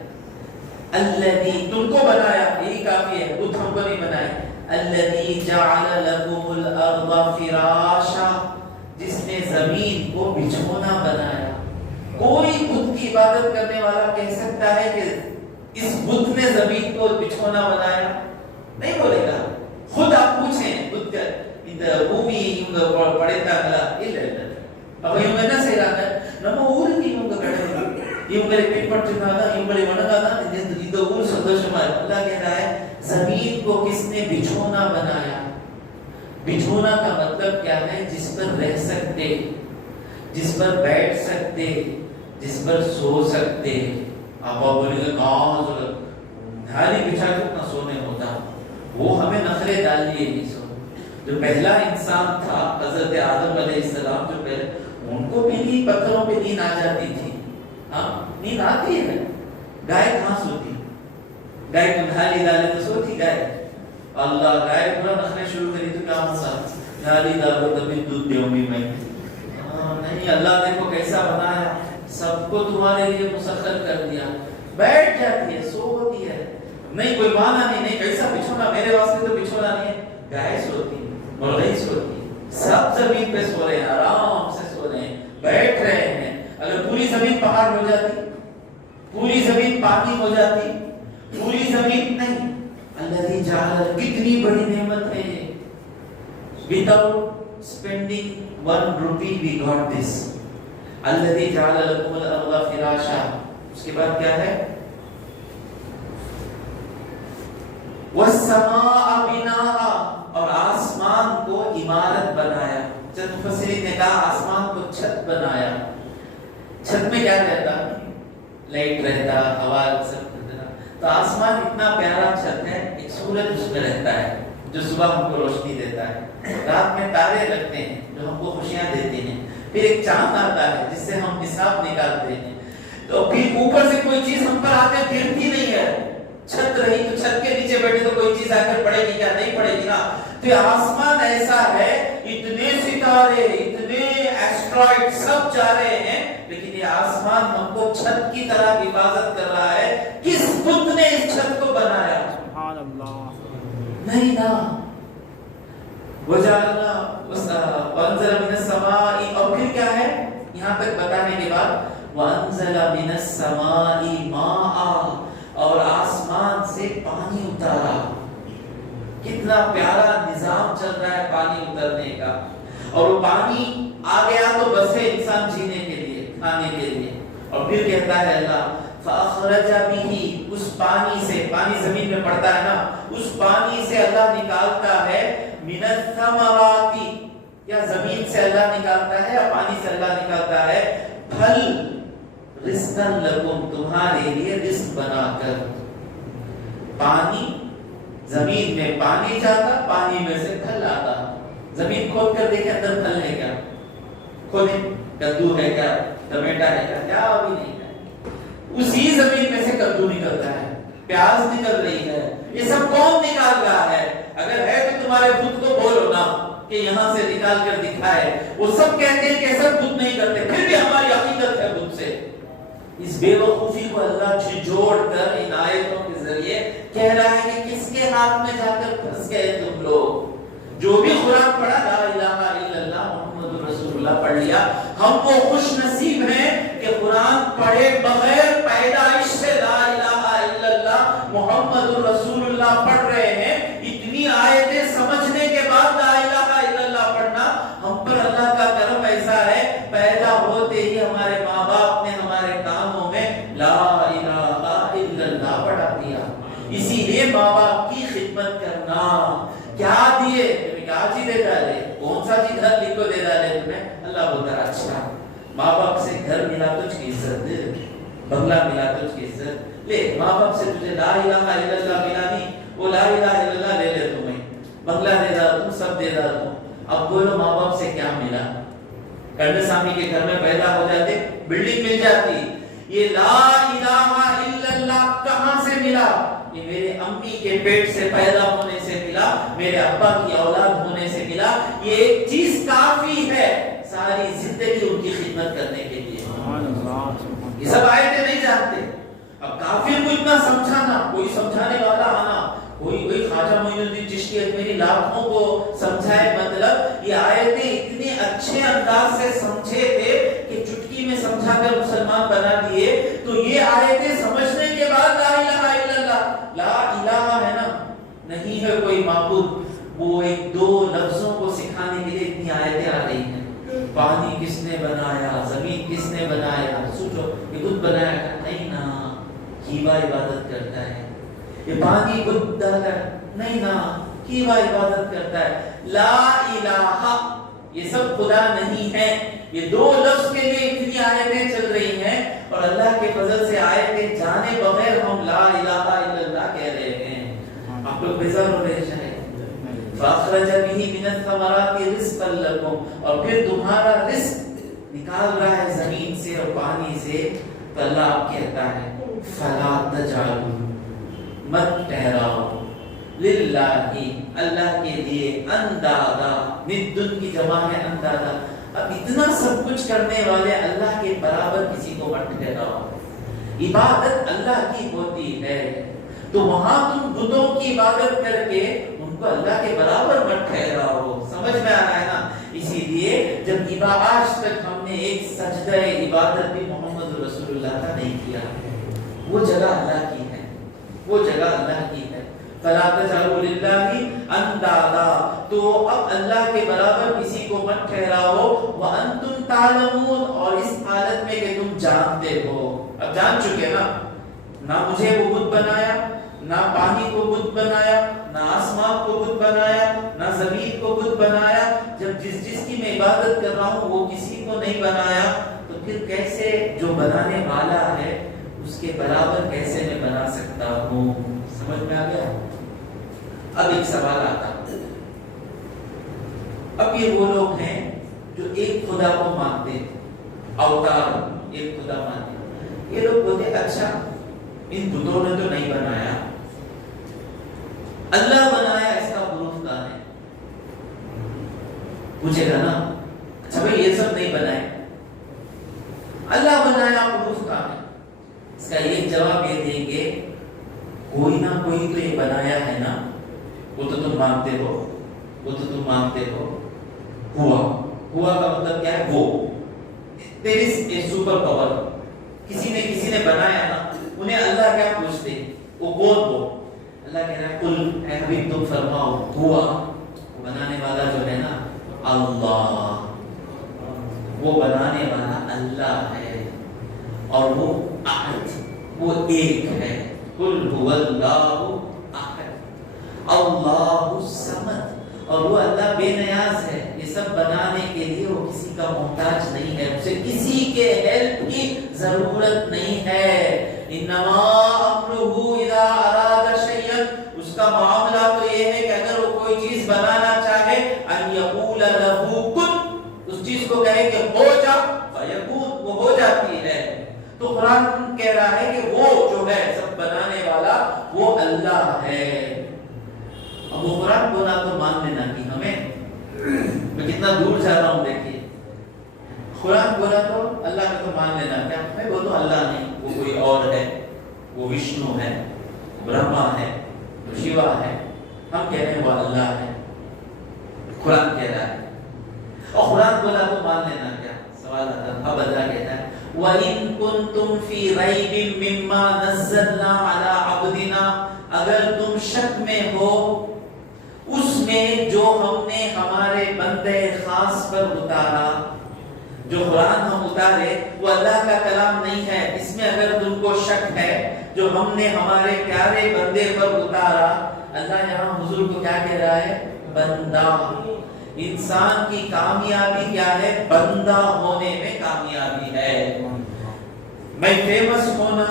الذی، تم کو بنایا، یہی کافی ہے، بدھ ہم کو نہیں بنائے۔ الذی جعل لکم الارض فراشا، جس نے زمین کو بچھونا بنایا۔ کوئی بدھ کی عبادت کرنے والا کہہ سکتا ہے کہ اس بدھ نے زمین کو بچھونا بنایا؟ نہیں بولے گا۔ خود آپ پوچھیں بدھ کا இந்த பூமி இவங்க படைத்தாங்களா? இல்ல இல்ல. அப்ப இவங்க என்ன செய்றாங்க? நம்ம ஊருக்கு இவங்க கிடையாது, இவங்களை பின்பற்றினாங்க, இவங்களை வணங்காதான் இந்த ஊர் சந்தோஷமா இருக்கு। அல்லாஹ் कहता है जमीन को किसने बिछोना बनाया। बिछोना का मतलब क्या है? जिस पर रह सकते, जिस पर बैठ सकते, जिस पर सो सकते। आप बोलेंगे कहाँ धारी बिछा के ना सोने होता, वो हमें नखरे डाल दिए नहीं सो। जो पहला इंसान था हजरत आदम अलैहिस्सलाम, जो पहले, उनको भी नींद, पत्थरों पे नींद आ जाती थी। हाँ, नींद आती है। गाय कहाँ सोती? गाय को ढाली डाले तो सोती गाय? अल्लाह, गाय पूरा नखरे शुरू करी तो क्या होगा? ढाली डालो तभी दूध दूंगी मैं। नहीं, अल्लाह ने को कैसा बनाया, सबको तुम्हारे लिए मुसख्खर कर दिया। बैठ जाती है, सोती है, नहीं कोई माना नहीं कैसा बिछोना, मेरे वास्ते तो बिछोना नहीं है। गाय सोती, मुर्गी सोती, सब जमीन पे सो रहे हैं, आराम से सो रहे हैं, बैठ रहे हैं। अगर पूरी जमीन पहाड़ हो जाती, पूरी जमीन पानी हो जाती, पूरी जमीन नहीं। अल्लाह जाल, कितनी बड़ी नेमत है ये। Without spending 1 rupee we got this. Allah जाल लकुम अल-अर्द फिराशा। उसके बाद क्या है? वस्समाअ बिनाआ, और आसमान को इमारत बनाया। जब मुफस्सिरीन ने कहा आसमान को छत बनाया। छत में क्या रहता? लाइट रहता, हवा सब रहता। तो आसमान इतना प्यारा छत है, एक सूरज उसमें रहता है जो सुबह हमको रोशनी देता है, रात में तारे लगते हैं जो हमको खुशियां देते हैं, फिर एक चांद आता है जिससे हम हिसाब निकालते हैं, तो फिर ऊपर से कोई चीज हम पर आके गिरती नहीं है। छत रही तो छत के नीचे बैठे तो कोई चीज आकर पड़ेगी क्या? नहीं पड़ेगी ना। तो आसमान ऐसा है, इतने सितारे, इतने एस्ट्रॉइड सब जा रहे हैं, लेकिन ये आसमान हमको छत की तरह हिफाजत कर रहा है। किस बुद्ध ने इस छत को बनाया? सुभान अल्लाह। नहीं ना। वजालना वंज़ला मिनस समाई, और फिर क्या है? यहाँ तक बताने के बाद वंज़ला मिनस समाई माआ, और आसमान से पानी उतारा। कितना प्यारा निजाम चल रहा है पानी उतरने का। और वो पानी आ गया तो बस है इंसान जीने के लिए, खाने के लिए। और फिर कहता है अल्लाह फअखरजा बिही, उस पानी से, पानी जमीन में पड़ता है ना, उस पानी से अल्लाह निकालता है मिनस समराती, या जमीन से अल्लाह निकालता है या पानी से अल्लाह निकालता है फल, रिज़्क़न लकुम, तुम्हारे लिए रिज़्क़ बनाकर। पानी, जमीन में पानी जाता, पानी में से फल आता। जमीन खोद कर देखे अंदर फल है क्या? खोदे, कद्दू है क्या, टमाटर है क्या? अभी नहीं है। उसी जमीन में से कद्दू निकलता है, प्याज निकल रही है, ये सब कौन निकाल रहा है? अगर है तो तुम्हारे खुद को बोलो ना कि यहाँ से निकाल कर दिखाए। वो सब कहते हैं कि सब खुद नहीं करते, फिर भी हमारी हकीकत है खुद से। इस बेवकूफी को अल्लाह झिझोड़ कर इन आयतों के जरिए कह रहा है कि किसके हाथ में जाकर फंस गए तुम लोग। जो भी कुरान पढ़ा, ला इलाहा इल्लल्लाह मुहम्मदुर रसूलुल्लाह पढ़ लिया, हम वो खुश नसीब हैं कि कुरान पढ़े बगैर पैदाइश से ला इलाहा इल्लल्लाह मुहम्मदुर रसूलुल्लाह पढ़ रहे हैं। इतनी आयतें समझने के बाद ला इलाहा इल्लल्लाह पढ़ना, हम पर अल्लाह का करम ऐसा है, पैदा होते ही हमारे माँ बाप ने हमारे कानों में ला इलाहा इल्लल्लाह पढ़ा दिया। इसीलिए माँ बाप की खिदमत करना। क्या दिए? क्या चीज दे डाले? कौन सा चीज हर लिख को दे डाले तुम्हें? माँ बाप से घर मिला तुझकी इज्जत, बंगला मिला तुझकी इज्जत, ले माँ बाप से तुझे ला इलाहा इल्लल्लाह मिला नहीं, वो ला इलाहा इल्लल्लाह ले ले तुम्हें, बंगला दे रहा तुम, सब दे रहा तुम। अब बोलो माँ बाप से क्या मिला? कर्णस्वामी के घर में पैदा हो जाते, बिल्डिंग मिल जाती, ये ला इलाहा इल्लल्लाह कहां से मिला? ये मेरे अम्मी के पेट से पैदा होने से मिला, मेरे अब्बा की औलाद होने से मिला। ये एक चीज काफी है सारी जिंदगी उनकी खिदमत करने के लिए। ये सब आयतें नहीं जानते। अब काफिर को इतना समझाना, कोई समझाने वाला आना, कोई ख्वाजा मोइनुद्दीन चिश्ती अजमेरी लाखों को समझाए, मतलब ये आयतें इतने अच्छे अंदाज से समझे थे कि चुटकी में समझाकर मुसलमान बना दिए। तो ये आयतें समझने के बाद ला इलाहा इल्लल्लाह, ला इलाहा है ना, नहीं है कोई माबूद, वो एक दो लफ्जों को सिखाने के लिए इतनी आयतें आ रही हैं। पानी किसने बनाया, जमीन किसने बनाया, सोचो ये खुद बनाया नहीं ना, कीवा इबादत करता है, ये पानी खुद डाला नहीं ना, कीवा इबादत करता है। ला इलाहा ये सब खुदा नहीं है। ये दो लफ्ज के लिए इतनी आयतें चल रही हैं और अल्लाह के फजल से आयतें जाने बगैर हम ला इलाहा इल्लल्लाह कह रहे हैं। आप लोग बेजार हो रहे हैं। फाखरज बिही मिनत थमराति रिज़्क़न लकुम, और फिर तुम्हारा रिस्क निकाल रहा है जमीन से और पानी से। तो अल्लाह कहता है फला तजालू, मत ठहराओ, लिल्लाही अल्लाह के लिए, अंदादा, निद्दुन की जमा है अंदादा। अब इतना सब कुछ करने वाले अल्लाह के बराबर किसी को मत ठहराओ। इबादत अल्लाह की होती है, तो वहां तुम बुतों की इबादत करके उनको अल्लाह के बराबर मत ठहराओ। समझ में आ रहा है ना? इसीलिए जब आज तक हमने एक सजदा इबादत भी मोहम्मद रसूलुल्लाह का नहीं किया, वो जगह अल्लाह की है, वो जगह अल्लाह की है। फला तजालू लिल्लाही अंदादा, तो अब अल्लाह के बराबर किसी को मत ठहराओ। व अंतुम तालमून, और इस हालत में कि तुम जानते हो, अब जान चुके ना मुझे वो बुत बनाया, ना पानी को बुत बनाया, ना आसमान को बुत बनाया, ना जमीन को बुत बनाया। जब जिसकी मैं इबादत कर रहा हूँ वो किसी को नहीं बनाया, तो फिर कैसे जो बनाने वाला है उसके बराबर कैसे मैं बना सकता हूँ? समझ में आ गया? अब एक सवाल आता है, अब ये वो लोग हैं जो एक खुदा को मानते, अवतार एक खुदा मानते। ये लोग बोलते अच्छा इन बुतों ने तो नहीं बनाया, अल्लाह बनाया, इसका प्रूफ कहां है? पूछेगा ना, अच्छा भाई ये सब नहीं बनाए, अल्लाह बनाया, प्रूफ कहां है? इसका एक जवाब ये देंगे, कोई ना कोई तो ये बनाया है ना, वो तो तुम मानते हो, वो तो तुम मानते हो। हुआ का मतलब क्या है? वो there is a super power, किसी ने बनाया ना, उन्हें अल्लाह क्या पूछते? वो कौन? वो अल्लाह कह रहा है कुल है हबीब तुम फरमाओ, हुआ बनाने वाला जो है ना अल्लाह, वो बनाने वाला अल्लाह है, और वो अहद, वो एक है। कुल हुवल्लाहु अहद, अल्लाहु समद, और वो अल्लाह बेनियाज है। ये सब बनाने के लिए वो किसी का मोहताज नहीं है, उसे किसी के हेल्प की जरूरत नहीं है। इन्नमा अम्रुहु इज़ा अरादा शैयन, उसका मामला तो ये है कि अगर वो कोई चीज बनाना चाहे, अन यक़ूल लहू कुन, उस चीज को कहे कि हो जा, फयकून, वो हो जाती है। तो कुरान कह रहा है कि वो जो है सब बनाने वाला वो अल्लाह है। अब वो कुरान बोला तो मान लेना कि हमें, मैं कितना दूर जा रहा हूं देखिए, कुरान बोला तो अल्लाह का तो मान लेना, क्या मैं बोलूं अल्लाह नहीं, वो कोई और है, वो विष्णु है, ब्रह्मा है, शिवा है, हम कह रहे हैं वो अल्लाह है, कुरान कह रहा है। और कुरान बोला तो मान लेना, क्या सवाल आता? अब अल्लाह कहता है वइन कुंतुम फी रैबिम मिम्मा नज़्ज़लना अला अब्दिना, अगर तुम शक में हो उसमें जो हमने हमारे बंदे खास पर उतारा। जो कुरान हम उतारे वो अल्लाह का कलाम नहीं है, इसमें अगर तुमको शक है, जो हमने हमारे प्यारे बंदे पर उतारा। अल्लाह यहाँ हुजूर को क्या कह रहा है? बंदा। इंसान की कामयाबी क्या है? बंदा होने में कामयाबी میں فیمس ہونا،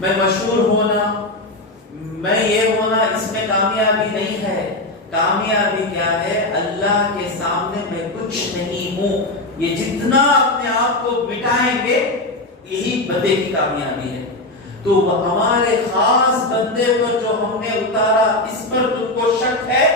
میں مشہور ہونا، میں یہ ہونا، اس میں کامیابی نہیں ہے. کامیابی کیا ہے؟ اللہ کے سامنے میں کچھ نہیں ہوں، یہ جتنا اپنے آپ کو مٹائیں گے یہی بندے کی کامیابی ہے. تو ہمارے خاص بندے پر جو ہم نے اتارا، اس پر تم کو شک ہے؟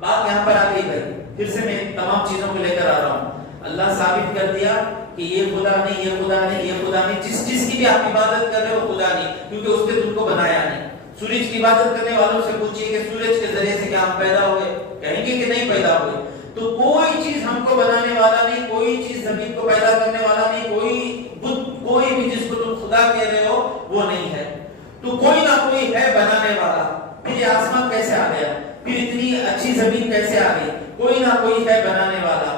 بات یہاں پر آ گئی بھائی. پھر سے میں تمام چیزوں کو لے کر آ رہا ہوں. اللہ ثابت کر دیا کہ یہ خدا نہیں، یہ خدا نہیں، یہ خدا نہیں. جس چیز کی بھی آپ عبادت کر رہے ہو خدا نہیں، کیونکہ اس نے تم کو بنایا نہیں. سورج کی عبادت کرنے والوں سے پوچھیے کہ سورج کے ذریعے سے کیا ہم پیدا ہوئے؟ کہیں گے کہ نہیں پیدا ہوئے. تو کوئی چیز ہم کو بنانے والا نہیں، کوئی چیز زمین کو پیدا کرنے والا نہیں، کوئی بھی جس کو تم خدا کہہ رہے ہو وہ نہیں ہے. تو کوئی نہ کوئی ہے بنانے والا. پھر یہ آسمان کیسے آ گیا؟ پھر اتنی اچھی زمین کیسے آ گئی؟ کوئی نہ کوئی ہے بنانے والا.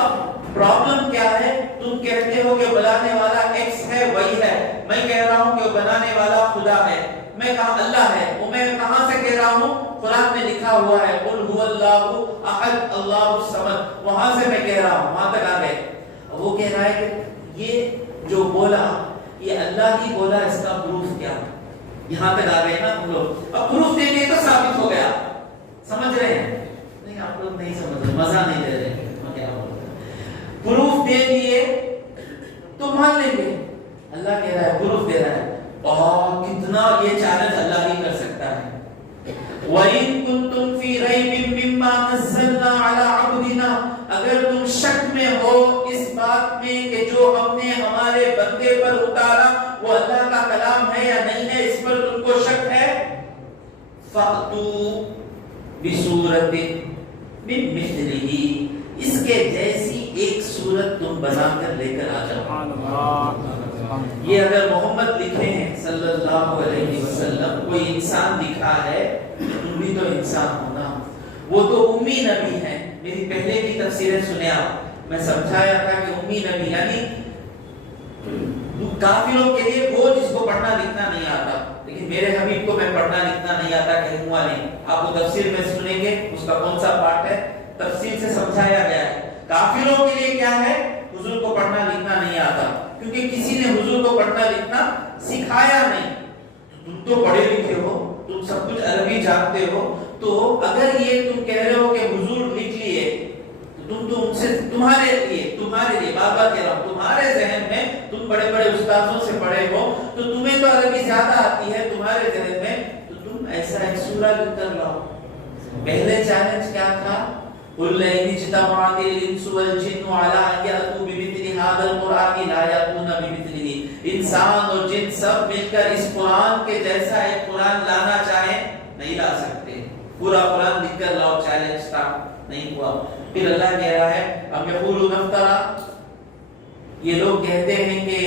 اب پرابلم کیا ہے؟ تم کہتے ہو کہ بنانے والا ایکس ہے، وہی ہے. میں کہہ رہا ہوں کہ بنانے والا خدا ہے. میں کہا اللہ ہے، وہ میں کہاں سے کہہ رہا ہوں؟ قرآن میں لکھا ہوا ہے قل هو اللہ احد اللہ الصمد. وہاں سے میں کہہ رہا ہوں، وہاں تک آ گئے. وہ کہہ رہا ہے کہ یہ جو بولا یہ اللہ ہی بولا، اس کا پروف کیا؟ یہاں تک آ گئے نا ہم لوگ. اب پروف دے دیے تو ثابت ہو گیا. سمجھ رہے ہیں؟ نہیں آپ لوگ نہیں سمجھ رہے، مزہ نہیں لے رہے. پروف دے دیے تو مان لیں گے. اللہ کہہ رہا ہے، پروف دے رہا ہے. اور کتنا یہ چیلنج اللہ ہی کر سکتا ہے. وَإِن كُنتُمْ فِي رَيْبٍ مِّمَّا نَزَّلْنَا عَلَىٰ عَبْدِنَا، اگر تم شک میں ہو اس بات میں کہ جو ہم نے ہمارے بندے پر اتارا وہ اللہ کا کلام ہے یا نہیں ہے، اس پر تم کو شک ہے، فَأْتُوا بِسُورَةٍ مِّن مِثْلِهِ، اس کے جیسی ایک صورت تم بنا کر لے کر آ جاؤ. یہ اگر محمد لکھے ہیں صلی اللہ علیہ وسلم، کوئی انسان لکھا ہے، تم بھی تو انسان ہونا. وہ تو امی نبی ہیں. میری پہلے کی تفسیریں سنیں آپ. میں سمجھایا تھا کہ امی نبی یعنی کافروں کے لیے وہ جس کو پڑھنا لکھنا نہیں آتا. لیکن میرے حبیب کو میں پڑھنا لکھنا نہیں آتا کہوں گا نہیں. آپ کو تفسیر میں سنیں گے اس کا کون سا پارٹ ہے، تفصیل سے سمجھایا گیا ہے. کافروں کے لیے کیا ہے؟ حضور کو پڑھنا لکھنا نہیں آتا، کیونکہ کسی نے حضور کو پڑھنا لکھنا سکھایا نہیں. تم تو پڑھے لکھے ہو، تم سب کچھ عربی جانتے ہو، تو اگر یہ تم کہہ رہے ہو کہ حضور لکھ لیے تو تم تو ان سے تمہارے لیے بار بار کہہ رہا ہوں، تمہارے ذہن میں تم بڑے بڑے استادوں سے پڑھے ہو تو تمہیں تو عربی زیادہ آتی ہے تمہارے ذہن میں، تو تم ایسا ایک سورہ لکھ کر لاؤ. پہلے چیلنج کیا تھا؟ قل لئن اجتمعت الانس والجن على ان ياتوا بمثل هذا القران لا ياتون بمثله. انسان اور جن سب مل کر اس قرآن کے جیسا ایک قرآن لانا چاہیں نہیں لا سکتے. پورا قرآن لکھ کر لاؤ، چیلنج تھا، نہیں ہوا. پھر اللہ کہہ رہا ہے ام یقولون افترا، یہ لوگ کہتے ہیں کہ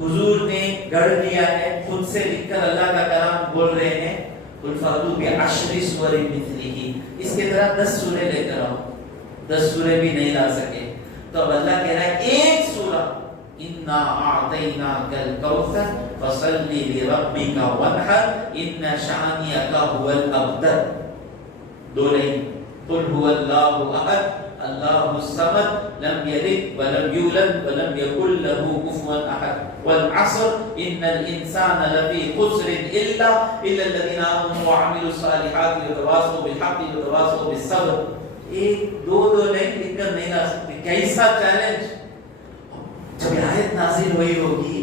حضور نے گڑھ لیا ہے، خود سے لکھ کر اللہ کا کلام بول رہے ہیں. قل فاتوا بعشر سور مثله، اس کے طرح 10 سورے لے کر آؤ. 10 سورے بھی نہیں لا سکے. تو اب اللہ کہہ رہا ہے ایک سورہ انا اعطیناک الکوثر فصل لربک وانحر ان شانئک هو الابتر. 2 لائن. قل هو اللہ احد اللہ الصمد لم یلد ولم یولد ولم یکن له کفوا احد والعصر ان الانسان لفی خسر الا الذین آمنوا وعملوا الصالحات وتواصوا بالحق وتواصوا بالصبر. ایک دو لائن لکھ کر نہیں لا سکتے. کیسا چیلنج. جب آیت نازل ہوئی ہوگی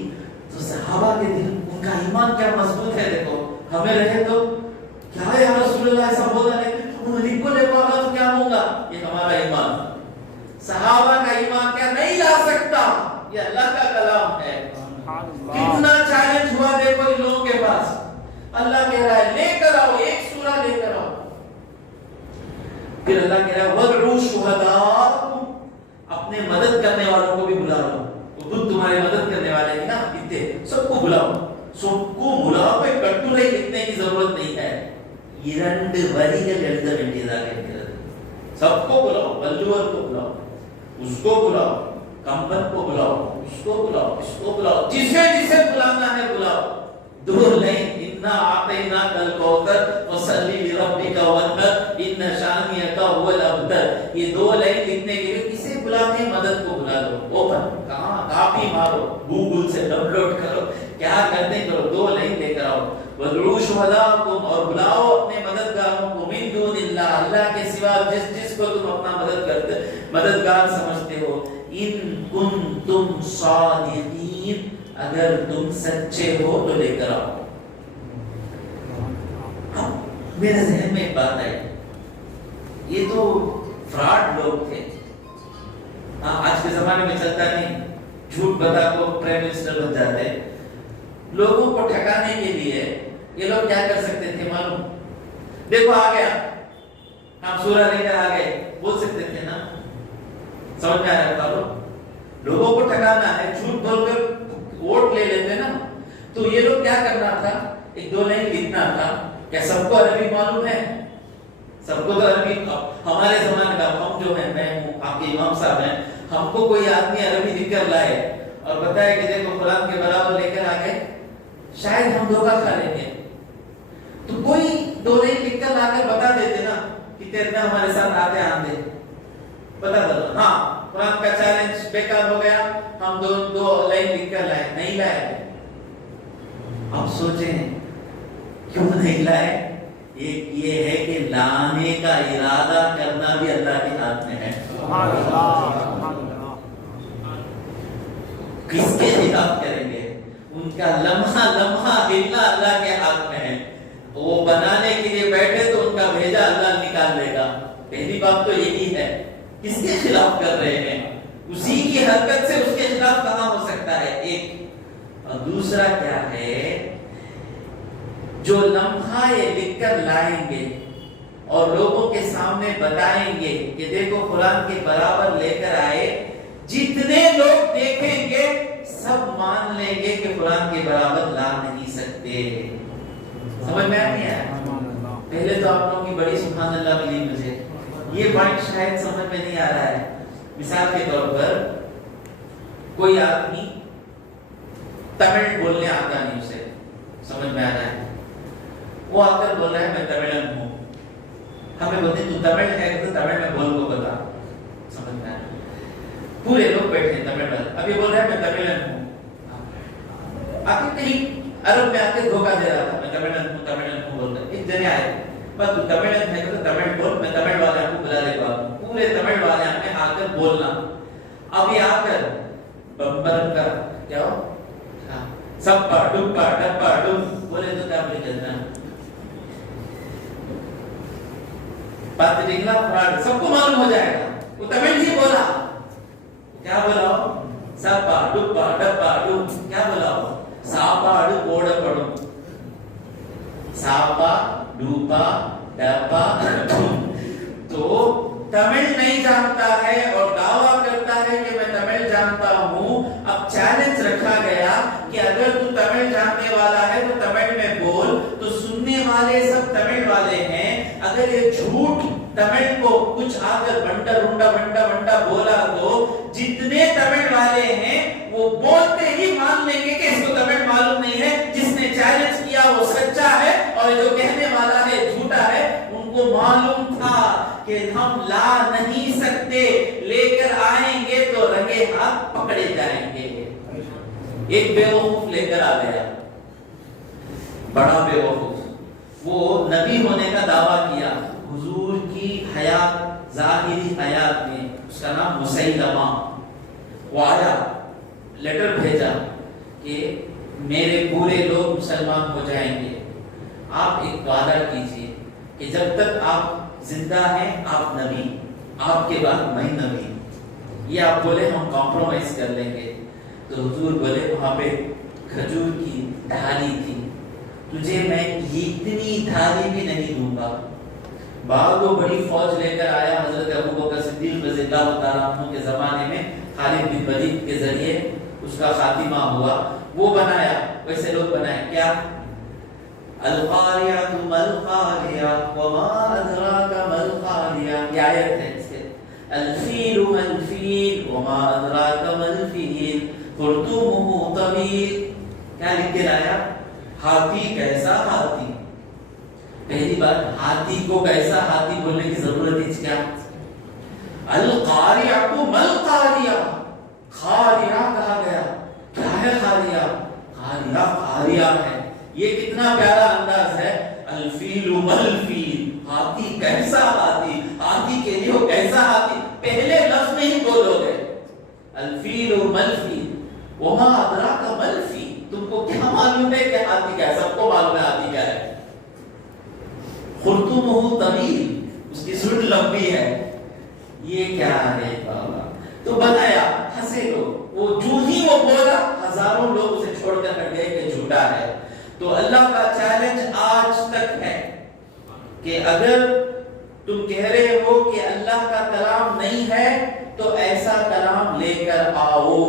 تو صحابہ کے دل ان کا ایمان کیا مضبوط ہے. دیکھو ہمیں رہے تو کیا ہے یا رسول اللہ ایسا بولا ہے لکھو تو کیا ہوگا. یہ ہمارا ایمان. صحابہ کا ایمان کیا نہیں لا سکتا. یہ اللہ کا کلام ہے. کتنا چیلنج ہوا دیکھو ان لوگوں کے پاس. اللہ کہہ رہا ہے لے کر آؤ، ایک سورہ لے کر آؤ. پھر اللہ کہہ رہا ہے وَادْعُوا شُهَدَاءَكُمْ، اپنے مدد کرنے والوں کو بھی بلا لو. خود تمہارے مدد کرنے والے ہیں نا کتنے، سب کو بلاؤ. سب کو بلاؤ. کوئی کٹورے لکھنے کی ضرورت نہیں ہے. 2 വരികൾ എഴുത വേണ്ടിയതായിരിക്കുന്നത്. سب کو بلاؤ. بلور کو بلاؤ، اس کو بلاؤ، کمبل کو بلاؤ، اس کو بلاؤ، اس کو بلاؤ، جسے بلانا ہے بلاؤ. 2 لائن انا اعطیناک الکوثر فصل لربک وانحر ان شانئک هو الابتر. یہ 2 لائن لکھنے کے لیے کسے بلاتے ہیں؟ مدد کو بلا لو. اوپن کہاں کاپی مارو, گوگل سے ڈاؤن لوڈ کرو, کیا کرتے کرو, 2 لائن لے کر آؤ. وَادْعُوا شُهَدَاءَكُمْ, اور بلاؤ اپنے مددگاروں کو, مِن دُونِ اللَّهِ, اللہ کے سوا جس کو تم اپنا مددگار سمجھتے ہو. ان کنتم صادقین, اگر تم سچے ہو تو لے کر آؤ. میرے ذہن میں ایک بات آئی, یہ تو فراڈ لوگ تھے. آج کے زمانے میں چلتا نہیں, جھوٹ بتا کو پرائم منسٹر بن جاتے. لوگوں کو ٹھکانے کے لیے یہ لوگ کیا کر سکتے تھے معلوم؟ دیکھو آ گیا, ہم سورہ لے کر آ گئے, بول سکتے تھے نا. سمجھ میں آ رہا ہے؟ لوگوں کو ٹھکانا ہے, جھوٹ بول کر ووٹ لے لیتے نا. تو یہ لوگ کیا کرنا تھا, 1-2 لائن لکھنا تھا. کیا سب کو عربی معلوم ہے؟ سب کو تو عربی, ہمارے زمانے کا ہم جو ہیں, میں ہوں, آپ کے امام صاحب ہیں, ہم کو کوئی آدمی عربی لکھ کر لائے اور بتائے کہ دیکھو قرآن کے برابر لے کر آگے, شاید ہم دھوکہ کھا لیں گے. تو کوئی 2 لائن لکھ کر لا کر بتا دیتے نا کہ تیرنا ہمارے ساتھ آتے آندے, بتا دو. ہاں, قرآن کا چیلنج بیکار ہو گیا, ہم 2 لائن لکھ کر لائے, نہیں لائے. اب سوچیں کیوں نہیں لائے؟ یہ ہے کہ لانے کا ارادہ کرنا بھی اللہ کے ہاتھ میں ہے. کس کے خلاف کریں گے؟ ان کا لمحہ لمحہ ہلنا اللہ کے ہاتھ میں ہے. وہ بنانے کے لیے بیٹھے تو ان کا بھیجا اللہ نکال لے گا. پہلی بات تو یہی ہے, کس کے خلاف کر رہے ہیں؟ اسی کی حرکت سے اس کے خلاف کہاں ہو سکتا ہے؟ ایک. اور دوسرا کیا ہے, جو لمحہ یہ لکھ کر لائیں گے اور لوگوں کے سامنے بتائیں گے کہ دیکھو قرآن کے برابر لے کر آئے, جتنے لوگ دیکھیں گے سب مان لیں گے کہ قرآن کے برابر لا نہیں سکتے. سمجھ میں نہیں آیا؟ پہلے تو آپ لوگوں کی بڑی سبحان اللہ ملی مجھے, یہ پوائنٹ شاید سمجھ میں نہیں آ رہا ہے. مثال کے طور پر کوئی آدمی تمل بولنے آتا نہیں, اسے سمجھ میں آ رہا ہے, وہ آ کر بول رہا ہے میں تملن ہوں. ہمیں بولتے ہیں تو تمل ہے تو تمل میں بول کو بتا. سمجھ میں آ رہا ہے؟ پورے لوگ بیٹھے ہیں تمل میں, اب یہ بول رہا ہے میں تملن ہوں. آخر کہیں عرب میں آ کے دھوکہ دے رہا تھا, میں تملن ہوں بول رہا ہے. ایک جنے آئے, بس تو تملن ہے تو تمل بول, میں تمل والے کو بلا لے گا. پورے تمل والے ہمیں آ کر بولنا. اب یہ آ کر بمبر کا کیا ہو, سپا ڈپا ڈپا ڈپ بولے تو کیا بولے کرنا, بات نکلا فراڈ, سب کو معلوم ہو جائے گا. وہ تمل ہی بولا, کیا بولا ہو, سپا ڈپا ڈپا ڈپ, کیا بولا ہو, ساپا ڈپ اوڑ پڑو, ساپا ڈوپا ڈپا ڈپ. تو تمل نہیں جانتا ہے اور دعویٰ کرتا ہے کہ میں تمل جانتا ہوں. اب چیلنج رکھا گیا کہ اگر تو تمل جاننے والا ہے تو تمل میں بول. تو سننے والے سب تمل والے ہیں. اگر یہ جھوٹ تمل کو کچھ آ کر بنٹا رنڈا بنٹا بنٹا بولا تو جتنے تمل والے ہیں وہ بولتے ہی مان لیں گے کہ اس کو تمل معلوم نہیں ہے. جس نے چیلنج کیا وہ سچا ہے اور جو کہنے والا ہے جھوٹا ہے. ان کو معلوم تھا کہ ہم لا نہیں سکتے, لے کر آئیں گے تو رنگے ہاتھ پکڑے جائیں گے. ایک بیوقوف لے کر آ گیا, بڑا بیوقوف, وہ نبی ہونے کا دعویٰ کیا حضور کی حیات, ظاہری حیات میں. اس کا نام مسیلمہ. وہ آیا, لیٹر بھیجا کہ میرے پورے لوگ مسلمان ہو جائیں گے. آپ ایک وعدہ کیجئے کہ جب تک آپ زندہ ہیں آپ نبی, آپ کے بعد میں نبی. یہ آپ بولے ہم کمپرومائز کر لیں گے. تو حضور بولے وہاں پہ کھجور کی ڈھالی تھی, تجھے میں اتنی ڈھالی بھی نہیں دوں گا. بعد وہ بڑی فوج لے کر آیا. حضرت ابوبکر صدیق رضی اللہ تعالیٰ عنہ کے زمانے میں خالد بن ولید کے ذریعے اس کا خاتمہ ہوا. وہ بنایا, ویسے لوگ بنائے کیا, القاریہ ملقاریہ وما ادراک ملقاریہ. یہ آیت ہے اس کے, الفیل ملفیل وما ادراک ملفیل خرطومہ طویل. کیا لکھ کے لایا, ہاتھی کیسا ہاتھی. پہلی بات, ہاتھی کو کیسا ہاتھی بولنے کی ضرورت ہے کیا. القاریہ ملقاریہ, خاریہ کہا گیا. کیا ہے خاریہ؟ خاریہ خاریہ ہے. یہ کتنا پیارا انداز ہے. الفیل ملفیل، ہاتھی کیسا ہاتھی، ہاتھی کے لیے وہ کیسا ہاتھی. پہلے لفظ میں ہی بولو گے الفیل ملفیل. وما ادراک ملفیل، تم کو کیا معلوم ہے کہ ہاتھی کیا ہے؟ سب کو معلوم ہے ہاتھی کیا ہے. خرطومہ طویل، اس کی سونڈ لمبی ہے. یہ کیا ہے بابا؟ تو بتایا، ہنسے لوگ. وہ جو ہی وہ بولا ہزاروں لوگ اسے چھوڑ کر ہٹ گئے کہ جھوٹا ہے. تو اللہ کا چیلنج آج تک ہے کہ اگر تم کہہ رہے ہو کہ اللہ کا کلام نہیں ہے تو ایسا کلام لے کر آؤ.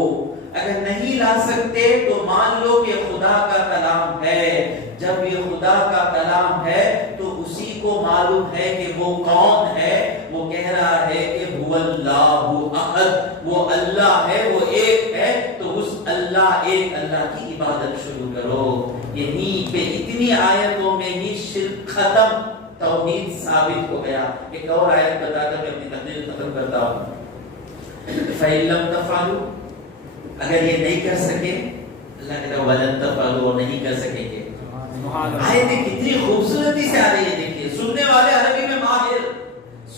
اگر نہیں لا سکتے تو مان لو کہ خدا کا کلام ہے. جب یہ خدا کا کلام ہے تو اسی کو معلوم ہے کہ وہ کون ہے. وہ کہہ رہا ہے کہ هو اللہ احد، وہ اللہ ہے، وہ ایک ہے. تو اس اللہ ایک اللہ کی عبادت شروع کرو. یہیں پہ اتنی آیتوں میں ہی شرک ختم، توحید ثابت ہو گیا. ایک اور آیت بتا کر میں اپنی تقریر ختم کرتا ہوں. فَإِن لَّمْ تَفْعَلُوا، اگر یہ نہیں کر سکے، اللہ کہتا ہے وَلَن تَفْعَلُوا، نہیں کر سکیں گے. آیتیں کتنی خوبصورتی سے آ رہی ہے. دیکھیے سننے والے عربی میں ماہر،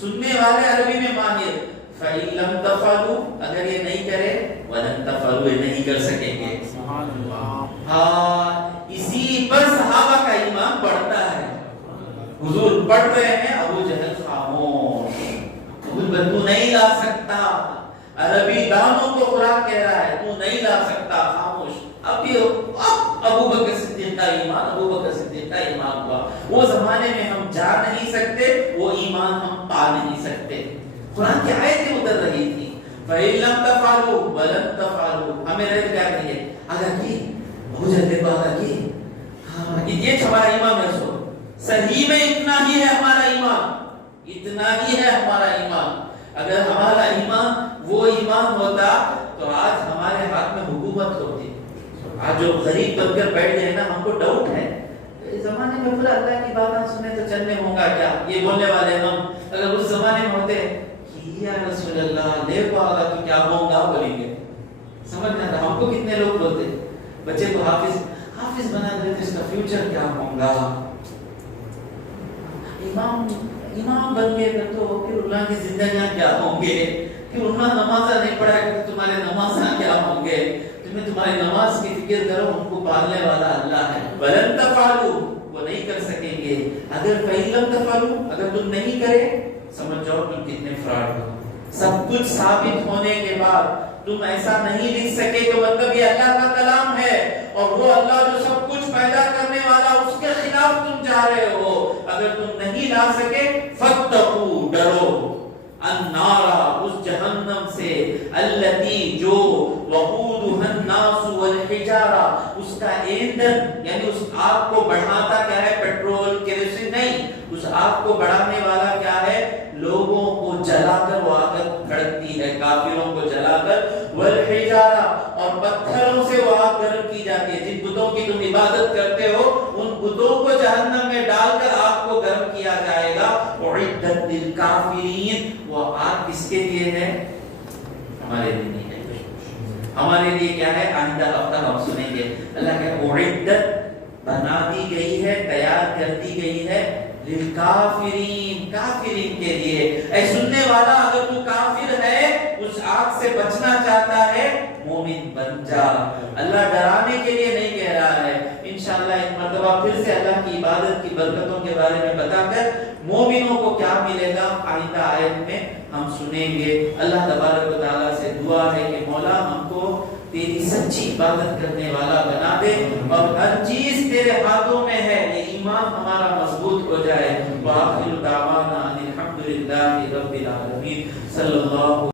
سننے والے عربی میں ماہر. فَإِن لَّمْ تَفْعَلُوا، اگر یہ نہیں کرے، وَلَن تَفْعَلُوا، یہ نہیں کر سکیں گے. ہاں، اسی پر صحابہ کا ایمان بڑھتا ہے. حضور پڑھ رہے ہیں، ابو جہل خاموش. تو نہیں لا سکتا. عربی دانوں کو قرآن کہہ رہا ہے تو نہیں لا سکتا، خاموش. اب ابو بکر صدیق کا ایمان، ابو بکر صدیق کا ایمان ہوا. وہ زمانے میں ہم جا نہیں سکتے، وہ ایمان ہم پا نہیں سکتے. قرآن کی آیتیں اتر رہی تھی. فَإِن لَّمْ تَفْعَلُوا وَلَن تَفْعَلُوا، ہمیں رہے کیا کریے؟ اگر کی ابو جہل کو اگر کی، ہاں یہ ہمارا ایمان ہے. سو صحیح میں اتنا ہی ہے ہمارا ایمان، اتنا ہی ہے ہمارا ایمان. اگر ہمارا ایمان وہ ایمان ہوتا تو آج ہمارے ہاتھ میں حکومت ہوتی. آج جو غریب بن کر بیٹھ گئے نا، ہم کو ڈاؤٹ ہے اس زمانے میں پورا اللہ کی باتیں سنے تو چلنے ہوگا کیا. یہ بولنے والے ہم اگر اس زمانے میں ہوتے کہ یا رسول اللہ دیکھو آگا تو کیا ہوگا بولیں گے. سمجھنا تھا. ہم کو کتنے لوگ بولتے بچے کو حافظ بنا دیتے، اس کا فیوچر کیا ہوگا. امام بن گئے تو پھر اللہ کی زندگیاں کیا ہوں گے. پھر انہوں نمازہ نہیں پڑھا کہ تمہارے نمازہ کیا ہوں گے. تمہاری نماز کی فکر کرو، ان کو پالنے والا اللہ ہے. وَلَن تَفْعَلُوا، وہ نہیں کر سکیں گے. اگر فَإِن لَّمْ تَفْعَلُوا، اگر تم نہیں کرے، سمجھ جاؤ تم کتنے فراڈ ہو. سب کچھ ثابت ہونے کے بعد تم ایسا نہیں لکھ سکے تو مطلب یہ اللہ کا کلام ہے، اور وہ اللہ جو سب کچھ پیدا کرنے والا، اس کے خلاف تم جا رہے ہو. اگر تم نہیں لا سکے، فَاتَّقُوا، ڈرو، النار، اس جہنم سے، التی جو وقودها الناس والحجارہ، اس کا ایندھن یعنی اس آگ کو بڑھاتا کیا ہے؟ پیٹرول کیروسین نہیں. اس آگ کو بڑھانے والا کیا ہے؟ لوگوں کو جلا کر وہ آگ بھڑکتی ہے، کافروں کو جلا کر. والحجارہ، اور پتھروں سے وہ آگ گرم کی جاتی ہے. جن بتوں کی تم عبادت کرتے ہو ان بتوں کو جہنم میں ڈال کر آگ کو گرم کیا جائے گا. اعدت للکافرین، وہ آگ کس کے لیے ہے؟ ہمارے لیے نہیں ہے. ہمارے لیے کیا ہے؟ آئندہ ہفتہ ہم سنیں گے. اللہ کہ اعدت بنا دی گئی ہے، تیار کر دی گئی ہے للکافرین، کافرین کے لیے. اے سننے والا، اگر تو کافر ہے، اس آگ سے بچنا چاہتا ہے، مومن بن جا. اللہ ڈرانے کے لیے نہیں کہہ رہا ہے. انشاءاللہ ایک مرتبہ پھر سے اللہ کی عبادت کی برکتوں کے بارے میں بتا کر مومنوں کو کیا ملے گا آئندہ آیت میں ہم سنیں گے. اللہ تبارک و تعالیٰ سے دعا ہے کہ مولا ہم کو تیری سچی عبادت کرنے والا بنا دے، اور ہر چیز تیرے ہاتھوں میں ہے.